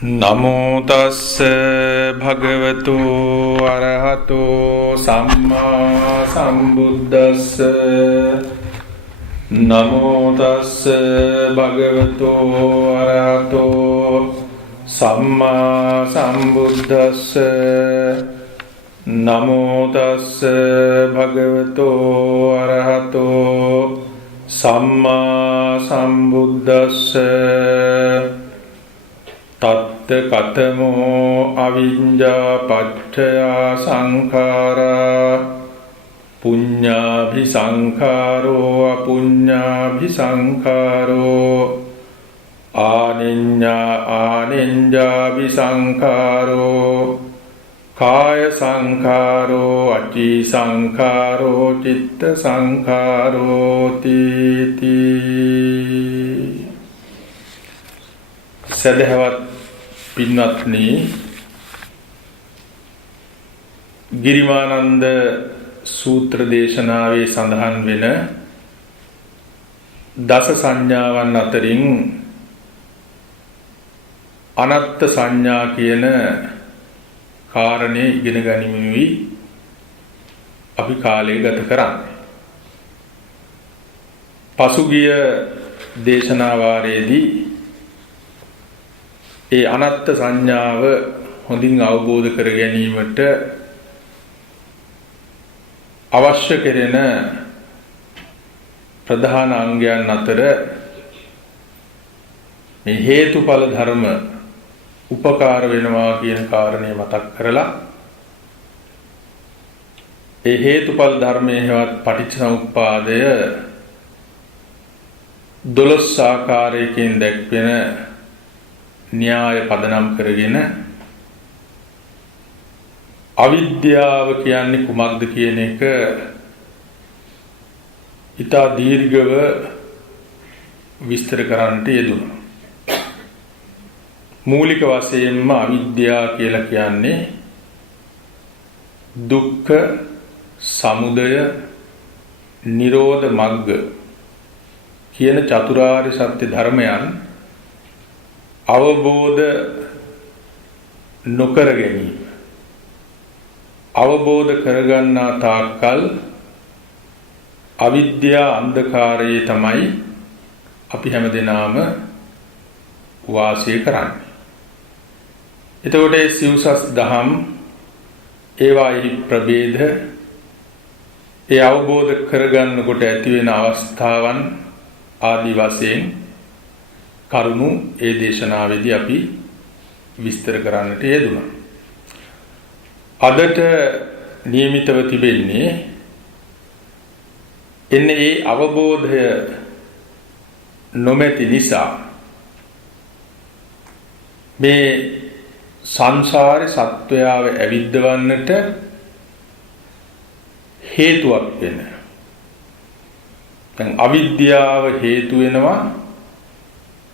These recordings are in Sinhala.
නමෝ තස්ස භගවතු අරහතෝ සම්මා සම්බුද්දස්ස නමෝ තස්ස භගවතු අරහතෝ සම්මා සම්බුද්දස්ස නමෝ තස්ස භගවතු අරහතෝ සම්මා සම්බුද්දස්ස තත්ත කතමෝ අවිඤ්ඤා පච්චයා සංඛාරා පුඤ්ඤාභි සංඛාරෝ අපුඤ්ඤාභි සංඛාරෝ ආනිඤ්ඤාභි සංඛාරෝ කාය සංඛාරෝ අචි සංඛාරෝ චිත්ත සංඛාරෝ තීති. සදහවත් පින්වත්නි, ගිරිමානන්ද සූත්‍ර දේශනාවේ සඳහන් වෙන දස සංඥාවන් අතරින් අනත්ත් සංඥා කියන කාරණේ ඉගෙන ගනිමිනුයි අපි කාලය ගත කරන්නේ. පසුගිය දේශනා වාරයේදී ඒ අනත්ත් සංඥාව හොඳින් අවබෝධ කර ගැනීමට අවශ්‍ය කෙරෙන ප්‍රධාන අංගයන් අතර මේ හේතුඵල ධර්ම උපකාර වෙනවා කියන කාරණය මතක් කරලා ඒ හේතුඵල ධර්මයේ හේවත් පටිච්චසමුප්පාදය 12 ආකාරයකින් දැක්වෙන න්‍යාය පදනම් කරගෙන අවිද්‍යාව කියන්නේ කුමක්ද කියන එක ඉතා දීර්ඝව විස්තර කරන්නට යෙදුණා. මූලික වශයෙන්ම අවිද්‍යාව කියලා කියන්නේ දුක්ඛ, සමුදය, නිරෝධ මග්ග කියන චතුරාර්ය සත්‍ය ධර්මයන් අවබෝධ නොකර ගැනීම. අවබෝධ කරගන්නා තාක්කල් අවිද්‍යා අන්ධකාරයේ තමයි අපි හැමදෙනාම වාසය කරන්නේ. එතකොට ඒ සිව්සස් දහම් ඒවායි ප්‍රභේද ඒ අවබෝධ කරගන්නකොට ඇති වෙන අවස්ථාවන් ආදි වශයෙන් කරුණු ඒ දේශනාවේදී අපි විස්තර කරන්නට යෙදුණා. අදට නියමිතව තිබෙන්නේ එන්නේ ඒ අවබෝධය නොමැති නිසා මේ සංසාරේ සත්වයාව ඇවිද්දවන්නට හේතුවක් වෙන. දැන් අවිද්‍යාව හේතු වෙනවා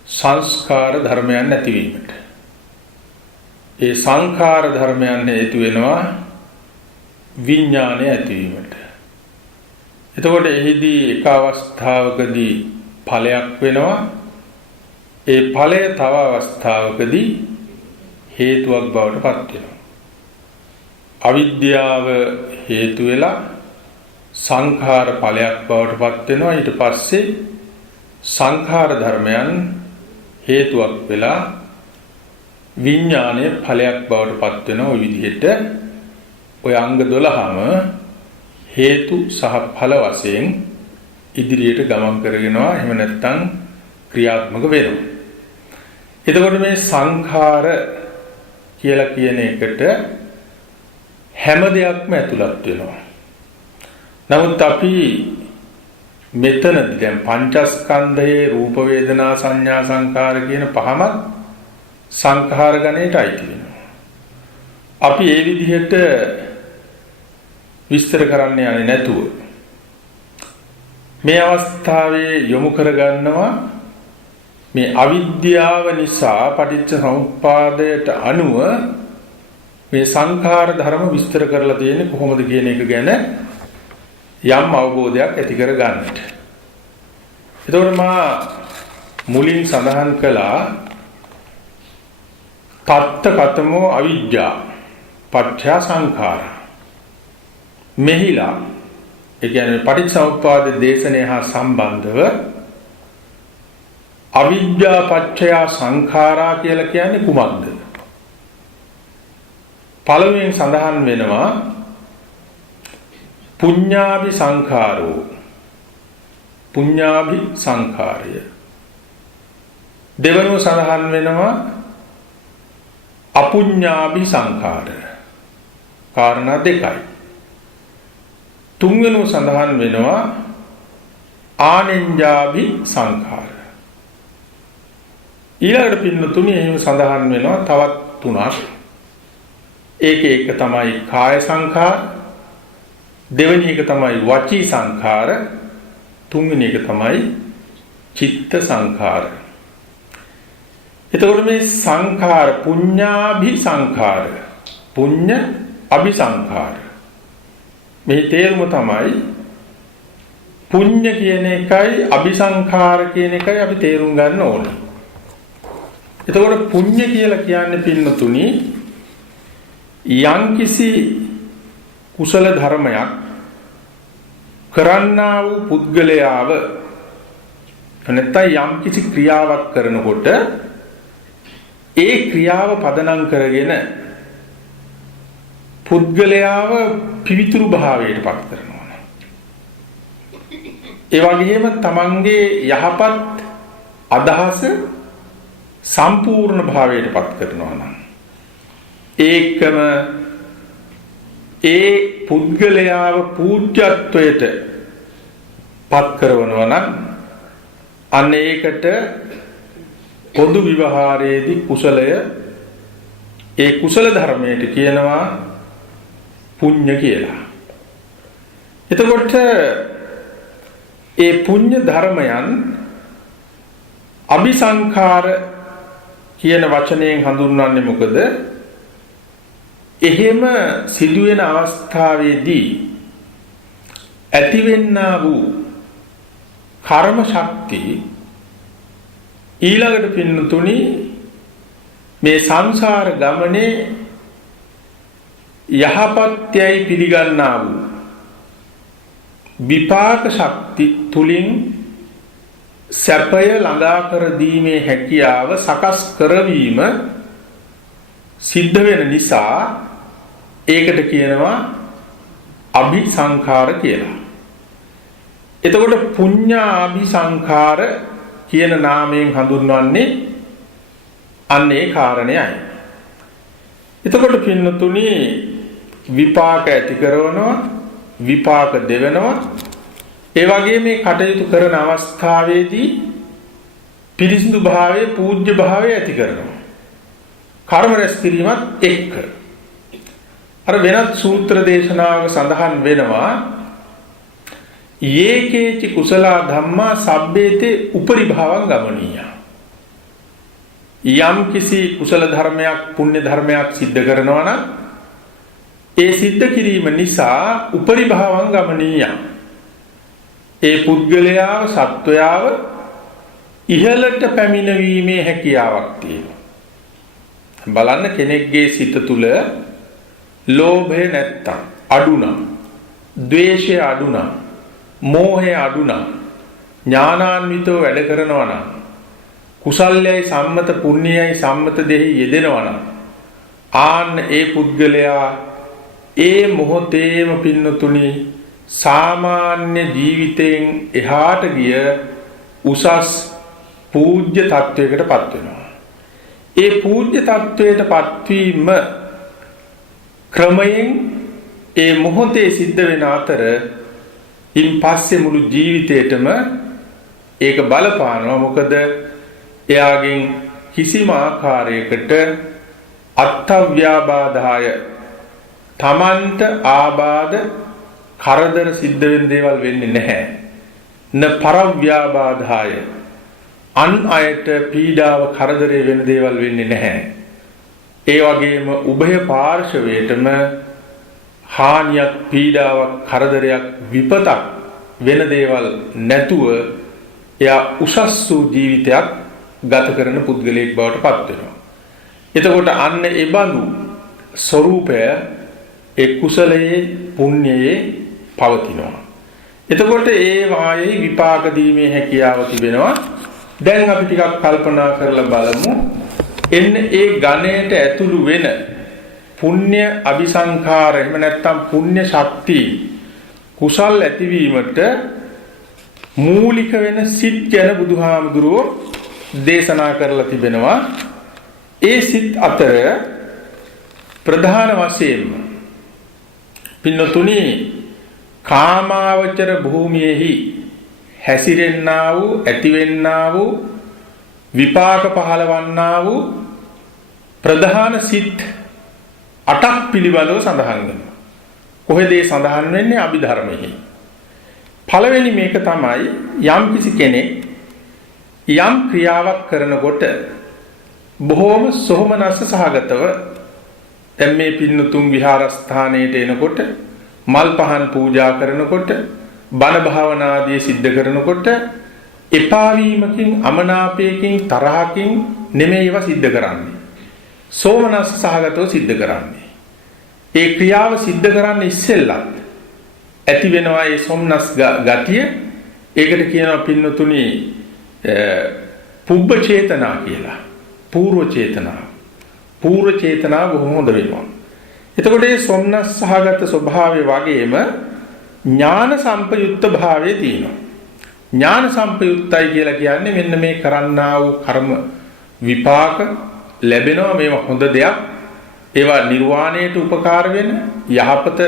සංස්කාර ධර්මයන් නැතිවීමට. ඒ සංඛාර ධර්මයන් හේතු වෙනවා විඥානය ඇතිවීමට. එතකොට එහිදී එක අවස්ථාවකදී ඵලයක් වෙනවා. ඒ ඵලය තව අවස්ථාවකදී හේතුවක් බවට පත් වෙනවා. අවිද්‍යාව හේතු වෙලා සංඛාර ඵලයක් බවට පත් වෙනවා. ඊට පස්සේ සංඛාර ධර්මයන් හේතුවක් වෙලා විඥානයේ ඵලයක් බවට පත් වෙනවා. ওই විදිහට ඔය අංග 12ම හේතු සහ ඵල වශයෙන් ඉදිරියට ගමන් කරගෙනවා. එහෙම නැත්නම් ක්‍රියාත්මක වෙනවා. එතකොට මේ සංඛාර කියලා කියන එකට හැම දෙයක්ම ඇතුළත් වෙනවා. නමුත් අපි මෙතනදී දැන් පංචස්කන්ධයේ රූප වේදනා සංඥා සංකාර කියන පහම සංඛාර ගණයට අයිති වෙනවා. අපි ඒ විදිහට විස්තර කරන්න යන්නේ නැතුව මේ අවස්ථාවේ යොමු කරගන්නවා මේ අවිද්‍යාව නිසා පටිච්ච සමුප්පාදයට අනුව මේ සංඛාර ධර්ම විස්තර කරලා තියෙන්නේ කොහොමද කියන එක ගැන යම් අවබෝධයක් ඇති කර ගන්නට. එතකොට මා මුලින් සඳහන් කළා තත්ත කතමෝ අවිජ්ජා පත්‍ය සංඛාරා. මෙහිලා ඒ කියන්නේ පටිච්චසමුප්පාද දේශනය හා සම්බන්ධව අවිජ්ජා පත්‍ය සංඛාරා කියලා කියන්නේ කුමක්ද? පළවෙනියෙන් සඳහන් වෙනවා පුඤ්ඤාභි සංඛාරෝ. පුඤ්ඤාභි සංඛාරය. දෙවනුව සඳහන් වෙනවා අපුඤ්ඤාභි සංඛාර. කාරණා දෙකයි. තුන්වෙනුව සඳහන් වෙනවා ආනෙන්ජාභි සංඛාර. ඊළඟට පින්නතුනි එහෙම සඳහන් වෙනවා තවත් තුනක්. ඒකේ එක තමයි කාය සංඛාර, දෙවෙනි එක තමයි වචී සංඛාර, තුන්වෙනි එක තමයි චිත්ත සංඛාර. එතකොට මේ සංඛාර පුඤ්ඤාභි සංඛාර, පුඤ්ඤ අபிසංඛාර. මේ තේරුම තමයි පුඤ්ඤ කියන එකයි අபிසංඛාර කියන එකයි අපි තේරුම් ගන්න ඕනේ. එතකොට පුඤ්ඤ කියලා කියන්නේ පින්නතුනි යම්කිසි කුසල ධර්මයක් කරන්නා වූ පුද්ගලයාව නැත්නම් යම්කිසි ක්‍රියාවක් කරනකොට ඒ ක්‍රියාව පදනම් කරගෙන පුද්ගලයාව පිවිතුරු භාවයට පත් කරනවා. ඒ වගේම තමන්ගේ යහපත් අදහස සම්පූර්ණ භාවයට පත් කරනවා නම් ඒකම ඒ පුද්ගලයාව පූජ්‍යත්වයට පත් කරනවා නම් අන්න ඒකට පොදු විවහාරයේදී කුසලය ඒ කුසල ධර්මයට කියනවා පුඤ්ඤ කියලා. එතකොට ඒ පුඤ්ඤ ධර්මයන් අபிසංඛාර කියන වචනයෙන් හඳුන්වන්නේ මොකද? එහෙම සිදුවෙන අවස්ථාවේදී ඇතිවෙන්නා වූ කර්ම ශක්තිය ඊළඟට පින්නතුනි මේ සංසාර ගමනේ යහපත්යයි පිළිගන්නා වූ විපාක ශක්ති තුලින් සැපය ළඟා කර දීමේ හැකියාව සකස් කරවීම සිද්ධ වෙන නිසා ඒකට කියනවා අபிසංඛාර කියලා. එතකොට පුඤ්ඤාභිසංඛාර කියන නාමයෙන් හඳුන්වන්නේ අන්න ඒ කාරණයයි. එතකොට පින්නතුනි විපාක ඇති කරනවා, විපාක දෙවෙනවා. ඒ වගේ මේ කටයුතු කරන අවස්ථාවේදී පිරිසිදු භාවයේ පූජ්‍ය භාවය ඇති කරනවා. කර්ම රැස් කිරීමත් එක්ක. අර වෙනත් සූත්‍ර දේශනාවක සඳහන් වෙනවා යේකේචි කුසල ධම්මා සබ්බේතේ උපරි භාවං ගමනීය. යම් කිසි කුසල ධර්මයක් පුණ්‍ය ධර්මයක් සිද්ධ කරනවා නම් ඒ සිද්ධ කිරීම නිසා උපරි භාවං ගමනීය. ඒ පුද්ගලයාව සත්වයාව ඉහළට පැමිණවීමේ හැකියාවක් තියෙනවා. බලන්න කෙනෙක්ගේ සිත තුළ ලෝභය නැත්තම් අඩුනම්, ද්වේෂය අඩුනම්, මෝහය අඩුනම්, ඥානාන්විතව වැඩ කරනවා නම්, කුසල්යයි සම්මත පුණ්‍යයයි සම්මත දෙහි යෙදෙනවා නම් ආන්න ඒ පුද්ගලයා ඒ මොහොතේම පින්නතුනි සාමාන්‍ය ජීවිතයෙන් එහාට ගිය උසස් පූජ්‍ය තත්වයකට පත් වෙනවා. ඒ පූජ්‍ය තත්වයට පත්වීම ක්‍රමයෙන් ඒ මොහොතේ සිද්ධ වෙන අතර ඉන් පස්සේ මුළු ජීවිතේටම ඒක බලපානවා. මොකද එයාගෙන් කිසිම ආකාරයකට අත්ත්ව්‍යාබාධය තමන්ට ආබාධ කරදර සිද්ධ වෙන දේවල් වෙන්නේ නැහැ. න පරව්‍යාබාධය අන් අයට පීඩාව කරදරේ වෙන දේවල් වෙන්නේ නැහැ. ඒ වගේම උභය පාර්ශවයටම හානියක් පීඩාවක් කරදරයක් විපතක් වෙන දේවල් නැතුව එයා උසස් වූ ජීවිතයක් ගත කරන පුද්ගලයෙක් බවට පත් වෙනවා. එතකොට අන්න ඒ බඳු ස්වરૂපය ඒ කුසලයේ පුණ්‍යයේ පවතිනවා. එතකොට ඒ වායේ විපාක දීමේ හැකියාව තිබෙනවා. දැන් අපි ටිකක් කල්පනා කරලා බලමු. එන්නේ ඒ ගණයට ඇතුළු වෙන පුණ්‍ය අபிසංඛාර එහෙම නැත්නම් පුණ්‍ය ශක්තිය කුසල් ඇතිවීමට මූලික වෙන සිත් ගැන බුදුහාමුදුරුවෝ දේශනා කරලා තිබෙනවා. ඒ සිත් අතර ප්‍රධාන වශයෙන්ම පින්නතුනි කාමාවචර භූමියේහි හැසිරෙන්නා වූ ඇතිවෙන්නා වූ විපාක පහළවන්නා වූ ප්‍රධාන සිත් 8ක් පිළිබඳව සඳහන් වෙනවා. කොහෙද ඒ සඳහන් වෙන්නේ? අභිධර්මයේ. පළවෙනි මේක තමයි යම් කිසි කෙනෙක් යම් ක්‍රියාවක් කරනකොට බොහෝම සෝමනස්ස සහගතව දැන් මේ පින්නතුන් විහාරස්ථානයට එනකොට මල් පහන් පූජා කරනකොට බණ භාවනාදී සිද්ධ කරනකොට එපා වීමකින් අමනාපයකින් තරහකින් නෙමෙයි ඒවා සිද්ධ කරන්නේ. සෝමනස්ස සහගතව සිද්ධ කරන්නේ. ඒ ක්‍රියාව සිද්ධ කරන්න ඉස්සෙල්ලත් ඇති වෙනවා ඒ සොම්නස් ගතිය. ඒකට කියනවා පින්නතුනි පුබ්බ චේතනා කියලා. පූර්ව චේතනා. පූර්ව චේතනා බොහොම හොඳ වෙනවා. එතකොට මේ සොම්නස් සහගත ස්වභාවය වගේම ඥාන සම්පයුක්ත භාවය තියෙනවා. ඥාන සම්පයුක්තයි කියලා කියන්නේ මෙන්න මේ කරන්නා වූ කර්ම විපාක ලැබෙනවා. මේවා හොඳ දෙයක්. ඒවා නිර්වාණයට උපකාර වෙන යහපත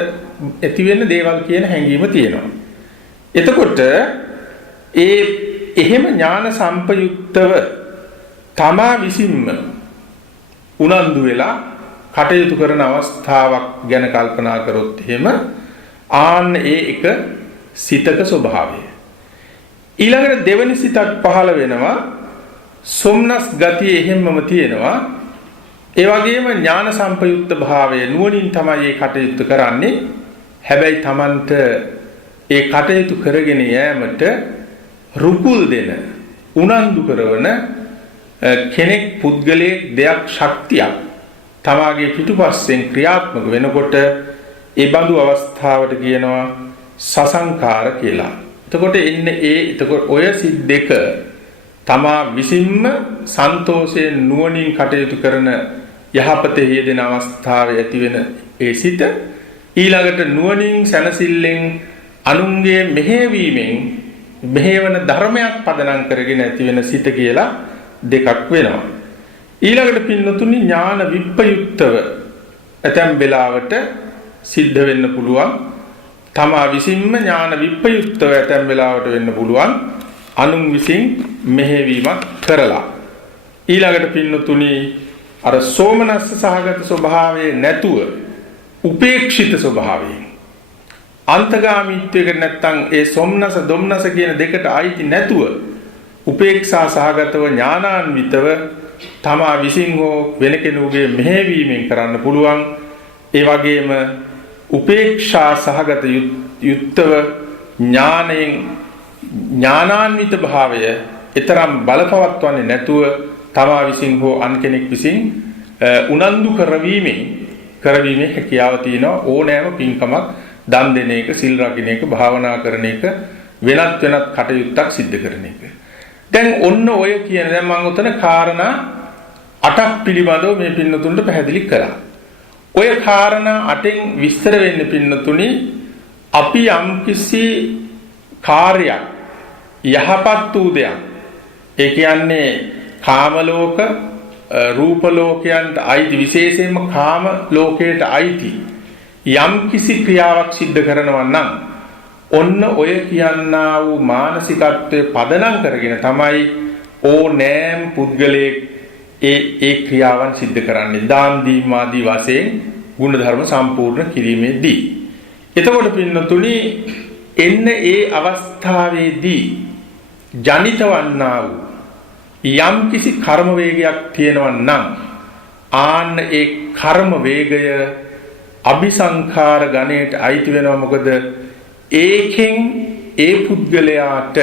ඇති වෙන දේවල් කියන හැඟීම තියෙනවා. එතකොට එහෙම ඥාන සම්පයුක්තව තමා විසින්ම උනන්දු වෙලා කටයුතු කරන අවස්ථාවක් ගැන කල්පනා කරොත් එහෙම ආන්න ඒ එක සිතක ස්වභාවය. ඊළඟට දෙවෙනි සිතක් පහළ වෙනවා. සොම්නස් ගතිය එහෙමම තියෙනවා. ඒ වගේම ඥාන සම්පයුක්ත භාවය නුවණින් තමයි මේ කටයුතු කරන්නේ. හැබැයි Tamanට ඒ කටයුතු කරගෙන යෑමට රුකුල් දෙන උනන්දු කරන කෙනෙක් පුද්ගලයෙක් දෙයක් ශක්තියක් තමාගේ පිටුපස්සෙන් ක්‍රියාත්මක වෙනකොට ඒ බඳු අවස්ථාවට කියනවා සසංකාර කියලා. එතකොට එතකොට ඔය සිත් දෙක තමා විසින්ම සන්තෝෂයෙන් නුවණින් කටයුතු කරන යහපතේ යෙදෙන අවස්ථාවේ ඇති වෙන ඒ සිත ඊළඟට නුවණින් සැනසෙල්ලෙන් අනුන්ගේ මෙහෙවීමෙන් මෙහෙවන ධර්මයක් පදනම් කරගෙන ඇති වෙන සිත කියලා දෙකක් වෙනවා. ඊළඟට පින්නතුනි ඥාන විප්පයුක්තව ඇතැම් වෙලාවට සිද්ධ වෙන්න පුළුවන්. තමා විසින්ම ඥාන විප්පයුක්තව ඇතැම් වෙලාවට වෙන්න පුළුවන්. අනුන් විසින් මෙහෙවීමක් කරලා. ඊළඟට පින්නතුනි අර සෝමනස්ස සහගත ස්වභාවයේ නැතුව උපේක්ෂිත ස්වභාවයෙන් අන්තගාමීත්වයකට නැත්තම් ඒ සොම්නස දොම්නස කියන දෙකට ආйти නැතුව උපේක්ෂා සහගතව ඥානාන්විතව තමා විසින් හෝ වෙන කෙනෙකුගේ මෙහෙවීමෙන් කරන්න පුළුවන්. ඒ වගේම උපේක්ෂා සහගත යුක්තව ඥානාන්විත භාවය ඊතරම් බලපවත්වන්නේ නැතුව තමා විසින් හෝ අන් කෙනෙක් විසින් උනන්දු කරවීමේ හැකියාව තියෙනවා. ඕනෑම පින්කමක් දන් දෙන එක, සිල් රකින්න එක, භාවනා කරන එක, වෙනත් කටයුත්තක් සිද්ධ කරන එක. දැන් ඔන්න ඔය කියන දැන් මම උතන කාරණා 8ක් පිළිබඳව මේ පින්නතුන්ට පැහැදිලි කළා. ඔය කාරණා 8න් විස්තර වෙන්න පින්නතුනි අපි යම්කිසි කාර්යයක් යහපත් වූ දෙයක් ඒ කියන්නේ කාම ලෝක රූප ලෝකයන්ට අයිති විශේෂයෙන්ම කාම ලෝකයට අයිති යම්කිසි ක්‍රියාවක් සිද්ධ කරනවා නම් ඔන්න ඔය කියන්නා වූ මානසිකත්වයේ පදනම් කරගෙන තමයි ඕනෑම පුද්ගලයෙක් ඒ ක්‍රියාවන් සිද්ධ කරන්නේ. දාන දීම ආදී වශයෙන් ගුණධර්ම සම්පූර්ණ කිරීමේදී. එතකොට පින්නතුනි එන්න ඒ අවස්ථාවේදී ජනිතවන්නා වූ යම්කිසි කර්ම වේගයක් තියෙනවා නම් ආන්න ඒ කර්ම වේගය අபிසංඛාර ගණයට අයිති වෙනවා. මොකද ඒකෙන් ඒ පුද්ගලයාට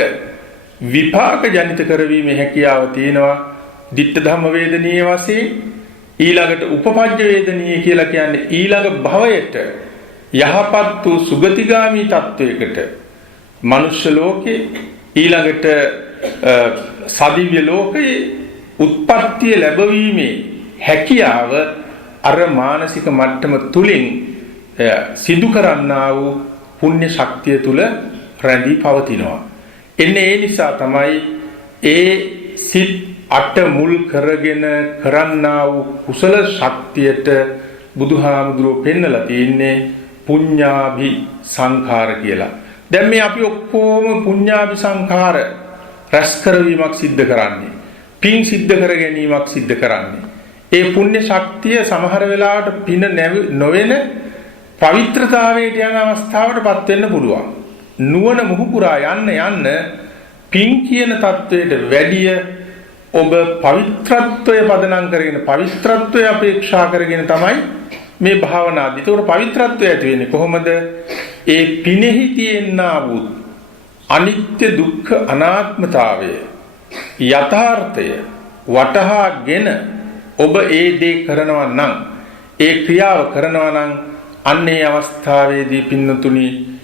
විපාක ජනිත කරවීමේ හැකියාව තියෙනවා. ditta ධම්ම වේදනීය වශයෙන් ඊළඟට උපපජ්ජ වේදනීය කියලා කියන්නේ ඊළඟ භවයට යහපත් වූ සුගතිගාමී තත්වයකට මනුෂ්‍ය ලෝකේ ඊළඟට සදිව්‍ය ලෝකයේ උත්පත්තිය ලැබවීමේ හැකියාව අර මානසික මට්ටම තුලින් සිදු කරන්නා වූ පුණ්‍ය ශක්තිය තුල රැඳී පවතිනවා. එන්නේ ඒ නිසා තමයි ඒ සිත් අට මුල් කරගෙන කරන්නා වූ කුසල ශක්තියට බුදුහාමුදුරුවෝ පෙන්නලා තියෙන්නේ පුඤ්ඤාභි සංඛාර කියලා. දැන් මේ අපි ඔක්කොම පුඤ්ඤාභි සංඛාර රැස් කරවීමක් සිද්ධ කරන්නේ. පින් සිද්ධ කර ගැනීමක් සිද්ධ කරන්නේ. ඒ පුණ්‍ය ශක්තිය සමහර වෙලාවට පින නොවන පවිත්‍රතාවයට යන අවස්ථාවටපත් වෙන්න පුළුවන්. නුවණ මුහුකුරා යන්න පින් කියන தത്വයට වැඩිය ඔබ පවිත්‍රත්වය පදනම් කරගෙන පවිත්‍රත්වය අපේක්ෂා කරගෙන තමයි මේ භාවනාදී. ඒකට පවිත්‍රත්වය ඇති වෙන්නේ කොහොමද? ඒ පිනෙහි තියෙනා වූ අනිත්‍ය දුක්ඛ අනාත්මතාවය යථාර්ථය වටහාගෙන ඔබ ඒ දේ කරනවා නම් ඒ ක්‍රියාව කරනවා නම් අන්නේ අවස්ථාවේදී පින්නතුනි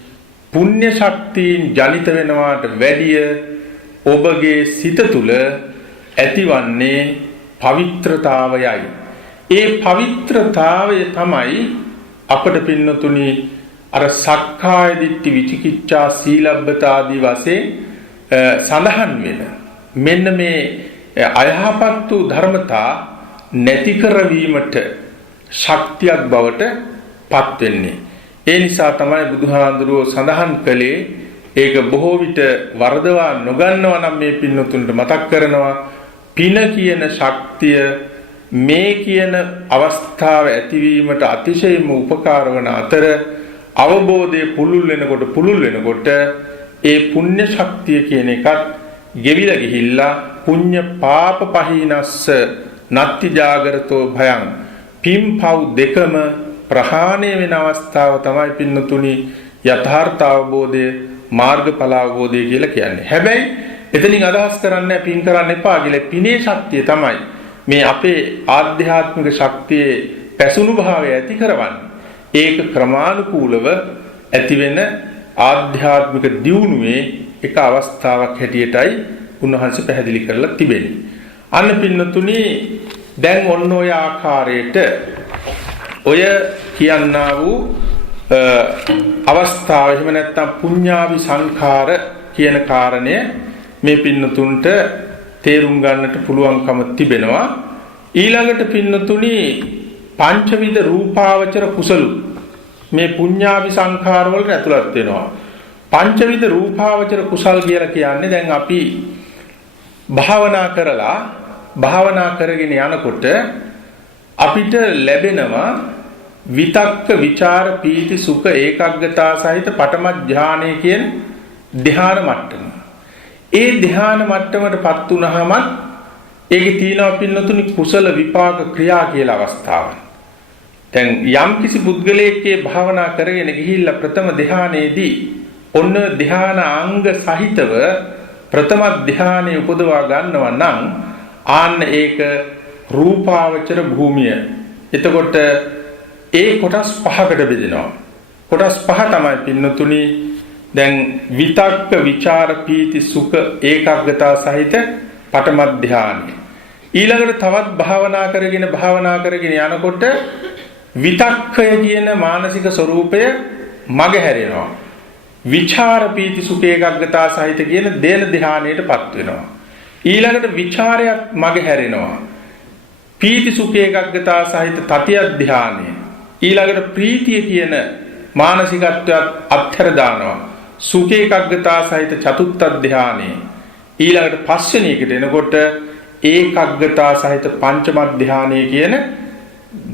පුණ්‍ය ශක්තියින් ජනිත වෙනවාට වැඩිය ඔබගේ සිත තුළ ඇතිවන්නේ පවිත්‍රතාවයයි. ඒ පවිත්‍රතාවය තමයි අපට පින්නතුනි අර සක්කාය දිට්ඨි විචිකිච්ඡා සීලබ්බත ආදී වශයෙන් සඳහන් වෙන මෙන්න මේ අයහපත් වූ ධර්මතා නැති කරවීමට ශක්තියක් බවට පත් වෙන්නේ. ඒ නිසා තමයි බුදුහාඳුරෝ සඳහන් කළේ ඒක බොහෝ විට වරදවා නොගන්නවා නම් මේ පින්නතුන්ට මතක් කරනවා පින කියන ශක්තිය මේ කියන අවස්ථාව ඇතිවීමට අතිශයින්ම උපකාර වන අතර අවබෝධයේ පුළුල් වෙනකොට ඒ පුණ්‍ය ශක්තිය කියන එකත් ගෙවිලා ගිහිල්ලා පුඤ්ඤ පාප පහිනස්ස නත්ති ජාගරතෝ භයං පිම්පව් දෙකම ප්‍රහාණය වෙන අවස්ථාව තමයි පින්නතුනි යථාර්ථ අවබෝධය මාර්ගඵල අවබෝධය කියලා කියන්නේ. හැබැයි එතනින් අදහස් කරන්නේ පින් කරන්න එපා කියලා. පිනේ ශක්තිය තමයි මේ අපේ ආධ්‍යාත්මික ශක්තියේ පැසුණු භාවය ඇති කරවන්නේ. ඒක ක්‍රමානුකූලව ඇති වෙන ආධ්‍යාත්මික දියුණුවේ එක අවස්ථාවක් හැටියටයි උන්වහන්සේ පැහැදිලි කරලා තිබෙන්නේ. අන්න පින්නතුනි දැන් ඔන්න ඔය ආකාරයට ඔය කියන්නා වූ අවස්ථාව එහෙම නැත්නම් පුඤ්ඤාවි සංඛාර කියන කාරණය මේ පින්නතුන්ට තේරුම් ගන්නට පුළුවන්කම තිබෙනවා. ඊළඟට පින්නතුනි පංචවිධ රූපාවචර කුසලු මේ පුඤ්ඤාවි සංඛාර වලට ඇතුළත් වෙනවා. පංචවිධ රූපාවචර කුසල් කියලා කියන්නේ දැන් අපි භාවනා කරගෙන යනකොට අපිට ලැබෙනවා විතක්ක විචාර පීති සුඛ ඒකාග්‍රතා සහිත පඨම ධානය කියන ධ්‍යාන මට්ටම. ඒ ධ්‍යාන මට්ටමටපත් වුනහම ඒකේ තියෙනවා පින්නතුනි කුසල විපාක ක්‍රියා කියලා අවස්ථාවක්. දැන් යම් කිසි පුද්ගලයෙක්ගේ භාවනා කරගෙන ගිහිල්ලා ප්‍රථම ධ්‍යානයේදී ඔන්න ධ්‍යාන අංග සහිතව ප්‍රථම ධ්‍යානයේ උපදවා ගන්නවා නම් ආන්න ඒක රූපාවචර භූමිය. එතකොට ඒ කොටස් පහකට බෙදෙනවා. කොටස් පහ තමයි පින්නතුනි දැන් විතක්ක විචාර පීති සුඛ ඒකාග්‍රතා සහිත පඨම ධානය. ඊළඟට තවත් භාවනා කරගෙන යනකොට විතක්කය කියන මානසික ස්වરૂපය මග හැරෙනවා. විචාර පීති සුඛ ඒකාග්‍රතා සහිත කියන දේන ධානයටපත් වෙනවා. ඊළඟට විචාරයක් මග හැරෙනවා. පීති සුඛ ඒකාග්‍රතා සහිත තතිය ධානය. ඊළඟට ප්‍රීතිය කියන මානසිකත්වයට අත්හැර දානවා. සුඛ ඒකාග්‍රතා සහිත චතුත්ථ ධානය. ඊළඟට පස්වෙනි එකට එනකොට ඒකාග්‍රතා සහිත පංචම ධානය කියන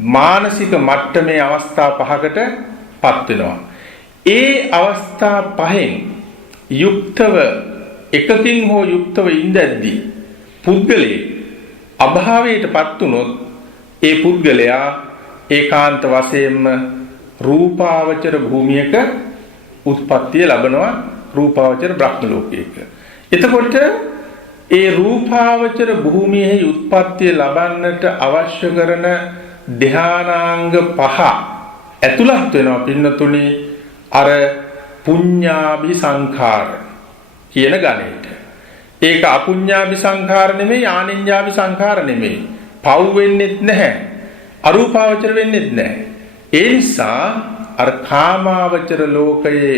මානසික මට්ටමේ අවස්ථා පහකටපත් වෙනවා. ඒ අවස්ථා පහෙන් යුක්තව එකකින් හෝ යුක්තව ඉඳද්දී පුද්ගලයේ අභාවයටපත් වුනොත් ඒ පුද්ගලයා ඒකාන්ත වශයෙන්ම රූපාවචර භූමියක උත්පත්තිය ලබනවා. රූපාවචර බ්‍රහ්ම ලෝකයක. එතකොට ඒ රූපාවචර භූමියේ උත්පත්තිය ලබන්නට අවශ්‍ය කරන ධානාංග 5 ඇතුළත් වෙනවා පින්නතුනි අර පුඤ්ඤාභි සංඛාර කියන ගණයට. ඒක අපුඤ්ඤාභි සංඛාර නෙමෙයි ආනිඤ්ඤාභි සංඛාර නෙමෙයි. පව් වෙන්නෙත් නැහැ. අරූපාවචර වෙන්නෙත් නැහැ. ඒ නිසා අර කාමාවචර ලෝකයේ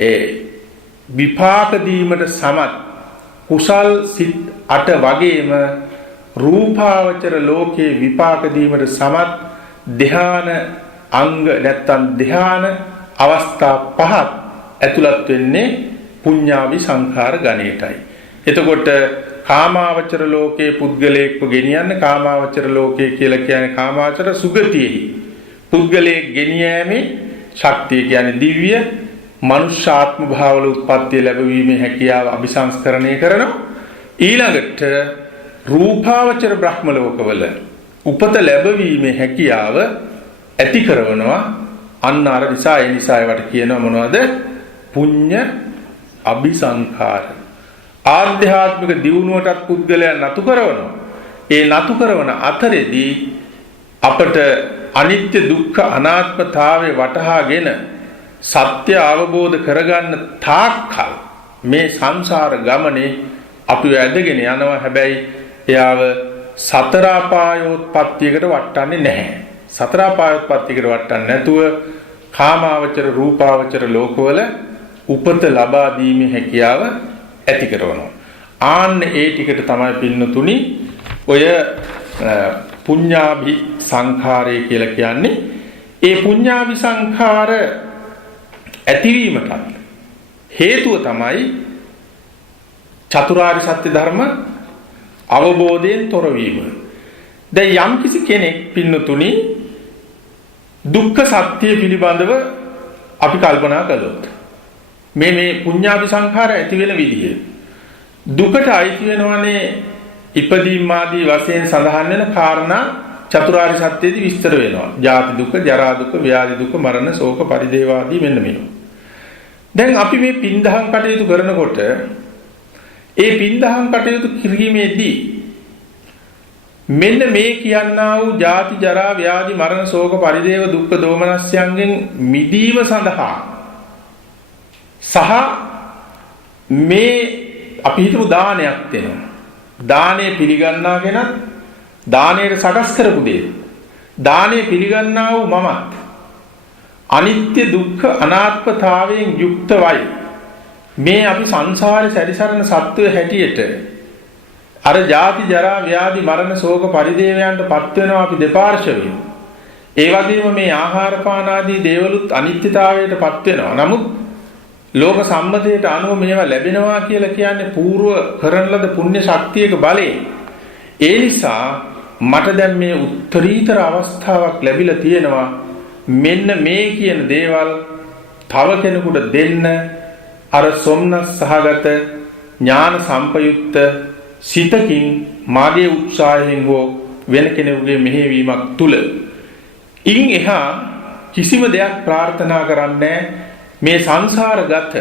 ඒ විපාක දීමට සමත් කුසල් සිත් 8 වගේම රූපාවචර ලෝකයේ විපාක දීමට සමත් ධ්‍යාන අංග නැත්තම් ධ්‍යාන අවස්ථා 5ක් ඇතුළත් වෙන්නේ පුඤ්ඤාවි සංඛාර ගණයටයි. එතකොට කාමාවචර ලෝකයේ පුද්ගලයෙක්ව ගෙනියන්න කාමාවචර ලෝකයේ කියලා කියන්නේ කාමාවචර සුගතියෙහි පුද්ගලයෙක් ගෙනියෑමේ ශක්තිය කියන්නේ දිව්‍ය මනුෂ්‍යාත්ම භාවවල උත්පත්ති ලැබවීමේ හැකියාව අபிසංස්කරණය කරනවා. ඊළඟට රූපාවචර බ්‍රහ්ම ලෝකවල උපත ලැබවීමේ හැකියාව ඇති කරනවා. අන්න අර නිසා ඒ නිසා ඒවට කියනවා මොනවද? පුඤ්ඤ අபிසංඛාර. ආධ්‍යාත්මික දියුණුවටත් පුද්ගලයන් නතු කරනවා. ඒ නතු කරන අතරේදී අපට අනිත්‍ය දුක්ඛ අනාත්මතාවය වටහාගෙන සත්‍ය අවබෝධ කරගන්න තාක්කල් මේ සංසාර ගමනේ අපි ඇදගෙන යනවා. හැබැයි එයාව සතර අපායෝත්පත්තියකට වටන්නේ නැහැ. සතර අපායෝත්පත්තියකට වටන්නේ නැතුව කාමාවචර රූපාවචර ලෝකවල උපත ලබා දීමේ හැකියාව ඇති කරනවා. ආන්න ඒ ටිකට තමයි පින්නතුනි ඔය පුඤ්ඤාභි සංඛාරය කියලා කියන්නේ. ඒ පුඤ්ඤාභි සංඛාර ඇතිවීමට හේතුව තමයි චතුරාර්ය සත්‍ය ධර්ම අවබෝධයෙන් තොරවීම. දැන් යම්කිසි කෙනෙක් පින්නතුනි දුක්ඛ සත්‍ය පිළිබඳව අපි කල්පනා කළොත් මේ පුඤ්ඤාභි සංඛාර ඇති වෙන විදිය දුකට අයිති වෙනවනේ ඉපදීම් ආදී වශයෙන් සඳහන් වෙන කාරණා චතුරාර්ය සත්‍යයේදී විස්තර වෙනවා. ජාති දුක, ජරා දුක, ව්‍යාධි දුක, මරණ, ශෝක, පරිදේව ආදී මෙන්න මේවා. දැන් අපි මේ පින්දහම් කටයුතු කරනකොට ඒ පින්දහම් කටයුතු කිරීමේදී මෙන්න මේ කියන්නා වූ ජාති, ජරා, ව්‍යාධි, මරණ, ශෝක, පරිදේව, දුක්ඛ, දෝමනස්යන්ගෙන් මිදීම සඳහා සහ මේ අපි හිතමු දානයක් දෙනවා. දානය පිළිගන්නා කෙනත් දානයට සකස් කරපු දේ. දානය පිළිගන්නා වූ මමත් අනිත්‍ය දුක්ඛ අනාත්මතාවයෙන් යුක්තවයි. මේ අපි සංසාරේ සැරිසරන සත්වය හැටියට අර ජාති ජරා ව්‍යාධි මරණ ශෝක පරිදේවයන්ට පත් වෙනවා අපි දෙපාර්ශ්වයෙන්. ඒ වගේම මේ ආහාර පාන ආදී දේවලුත් අනිත්‍යතාවයට පත් වෙනවා. නමුත් ලෝක සම්මතයට අනුව මේවා ලැබෙනවා කියලා කියන්නේ పూర్ව කරන ලද පුණ්‍ය ශක්තියක බලයෙන්. ඒ නිසා මට දැන් මේ උත්තරීතර අවස්ථාවක් ලැබිලා තියෙනවා. මෙන්න මේ කියන දේවල් තව කෙනෙකුට දෙන්න අර සොම්නස් සහගත ඥාන සම්පයුක්ත සිතකින් මාගේ උත්සාහයෙන් හෝ වෙන කෙනෙකුගේ මෙහෙවීමක් තුල ඉන් එහා කිසිම දෙයක් ප්‍රාර්ථනා කරන්නේ මේ සංසාරගත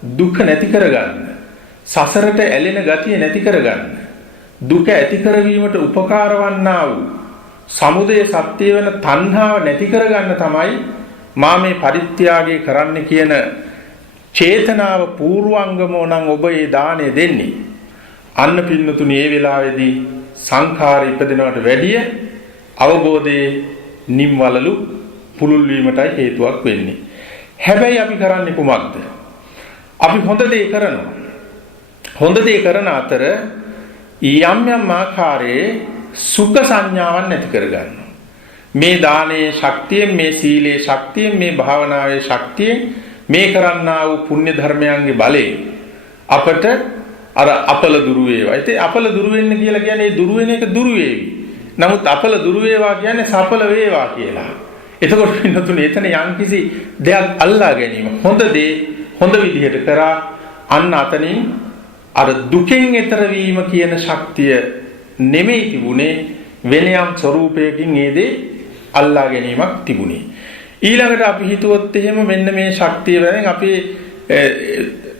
දුක නැති කරගන්න, සසරට ඇලෙන ගතිය නැති කරගන්න, දුක ඇති කරවීමට උපකාර වන්නා වූ සමුදය සත්‍ය වෙන තණ්හාව නැති කරගන්න තමයි මා මේ පරිත්‍යාගය කරන්න කියන චේතනාව පූර්වංගමෝ නම් ඔබ ඒ දාණය දෙන්නේ. අන්න පින්නතුනි මේ වෙලාවේදී සංඛාර ඉපදෙනවට වැඩිය අවබෝධයේ නිම්වලලු පුළුල් වීමටයි හේතුවක් වෙන්නේ. හැබැයි අපි කරන්නේ කුමක්ද? අපි හොඳ දේ කරනවා. හොඳ දේ කරන අතර යම් යම් ආකාරයේ සුඛ සංඥාවක් නැති කරගන්නවා. මේ දානයේ ශක්තියෙන්, මේ සීලේ ශක්තියෙන්, මේ භාවනාවේ ශක්තියෙන්, මේ කරන්නා වූ පුණ්‍ය ධර්මයන්ගේ බලයෙන් අපට අර අපල දුරු වේවා. ඉතින් අපල දුරු වෙන්න කියලා කියන්නේ දුරු වෙන එක දුරු වේවි. නමුත් අපල දුරු වේවා කියන්නේ සඵල වේවා කියලා. එතකොට පින්නතුනේ එතන යම්කිසි දෙයක් අල්ලා ගැනීම හොඳ දේ හොඳ විදිහට කරා අන්න අතනින් අර දුකෙන් එතර වීම කියන ශක්තිය නෙමෙයි තිබුණේ වෙන යම් ස්වરૂපයකින් ඒ දේ අල්ලා ගැනීමක් තිබුණේ. ඊළඟට අපි හිතුවොත් එහෙම මෙන්න මේ ශක්තිය වලින් අපි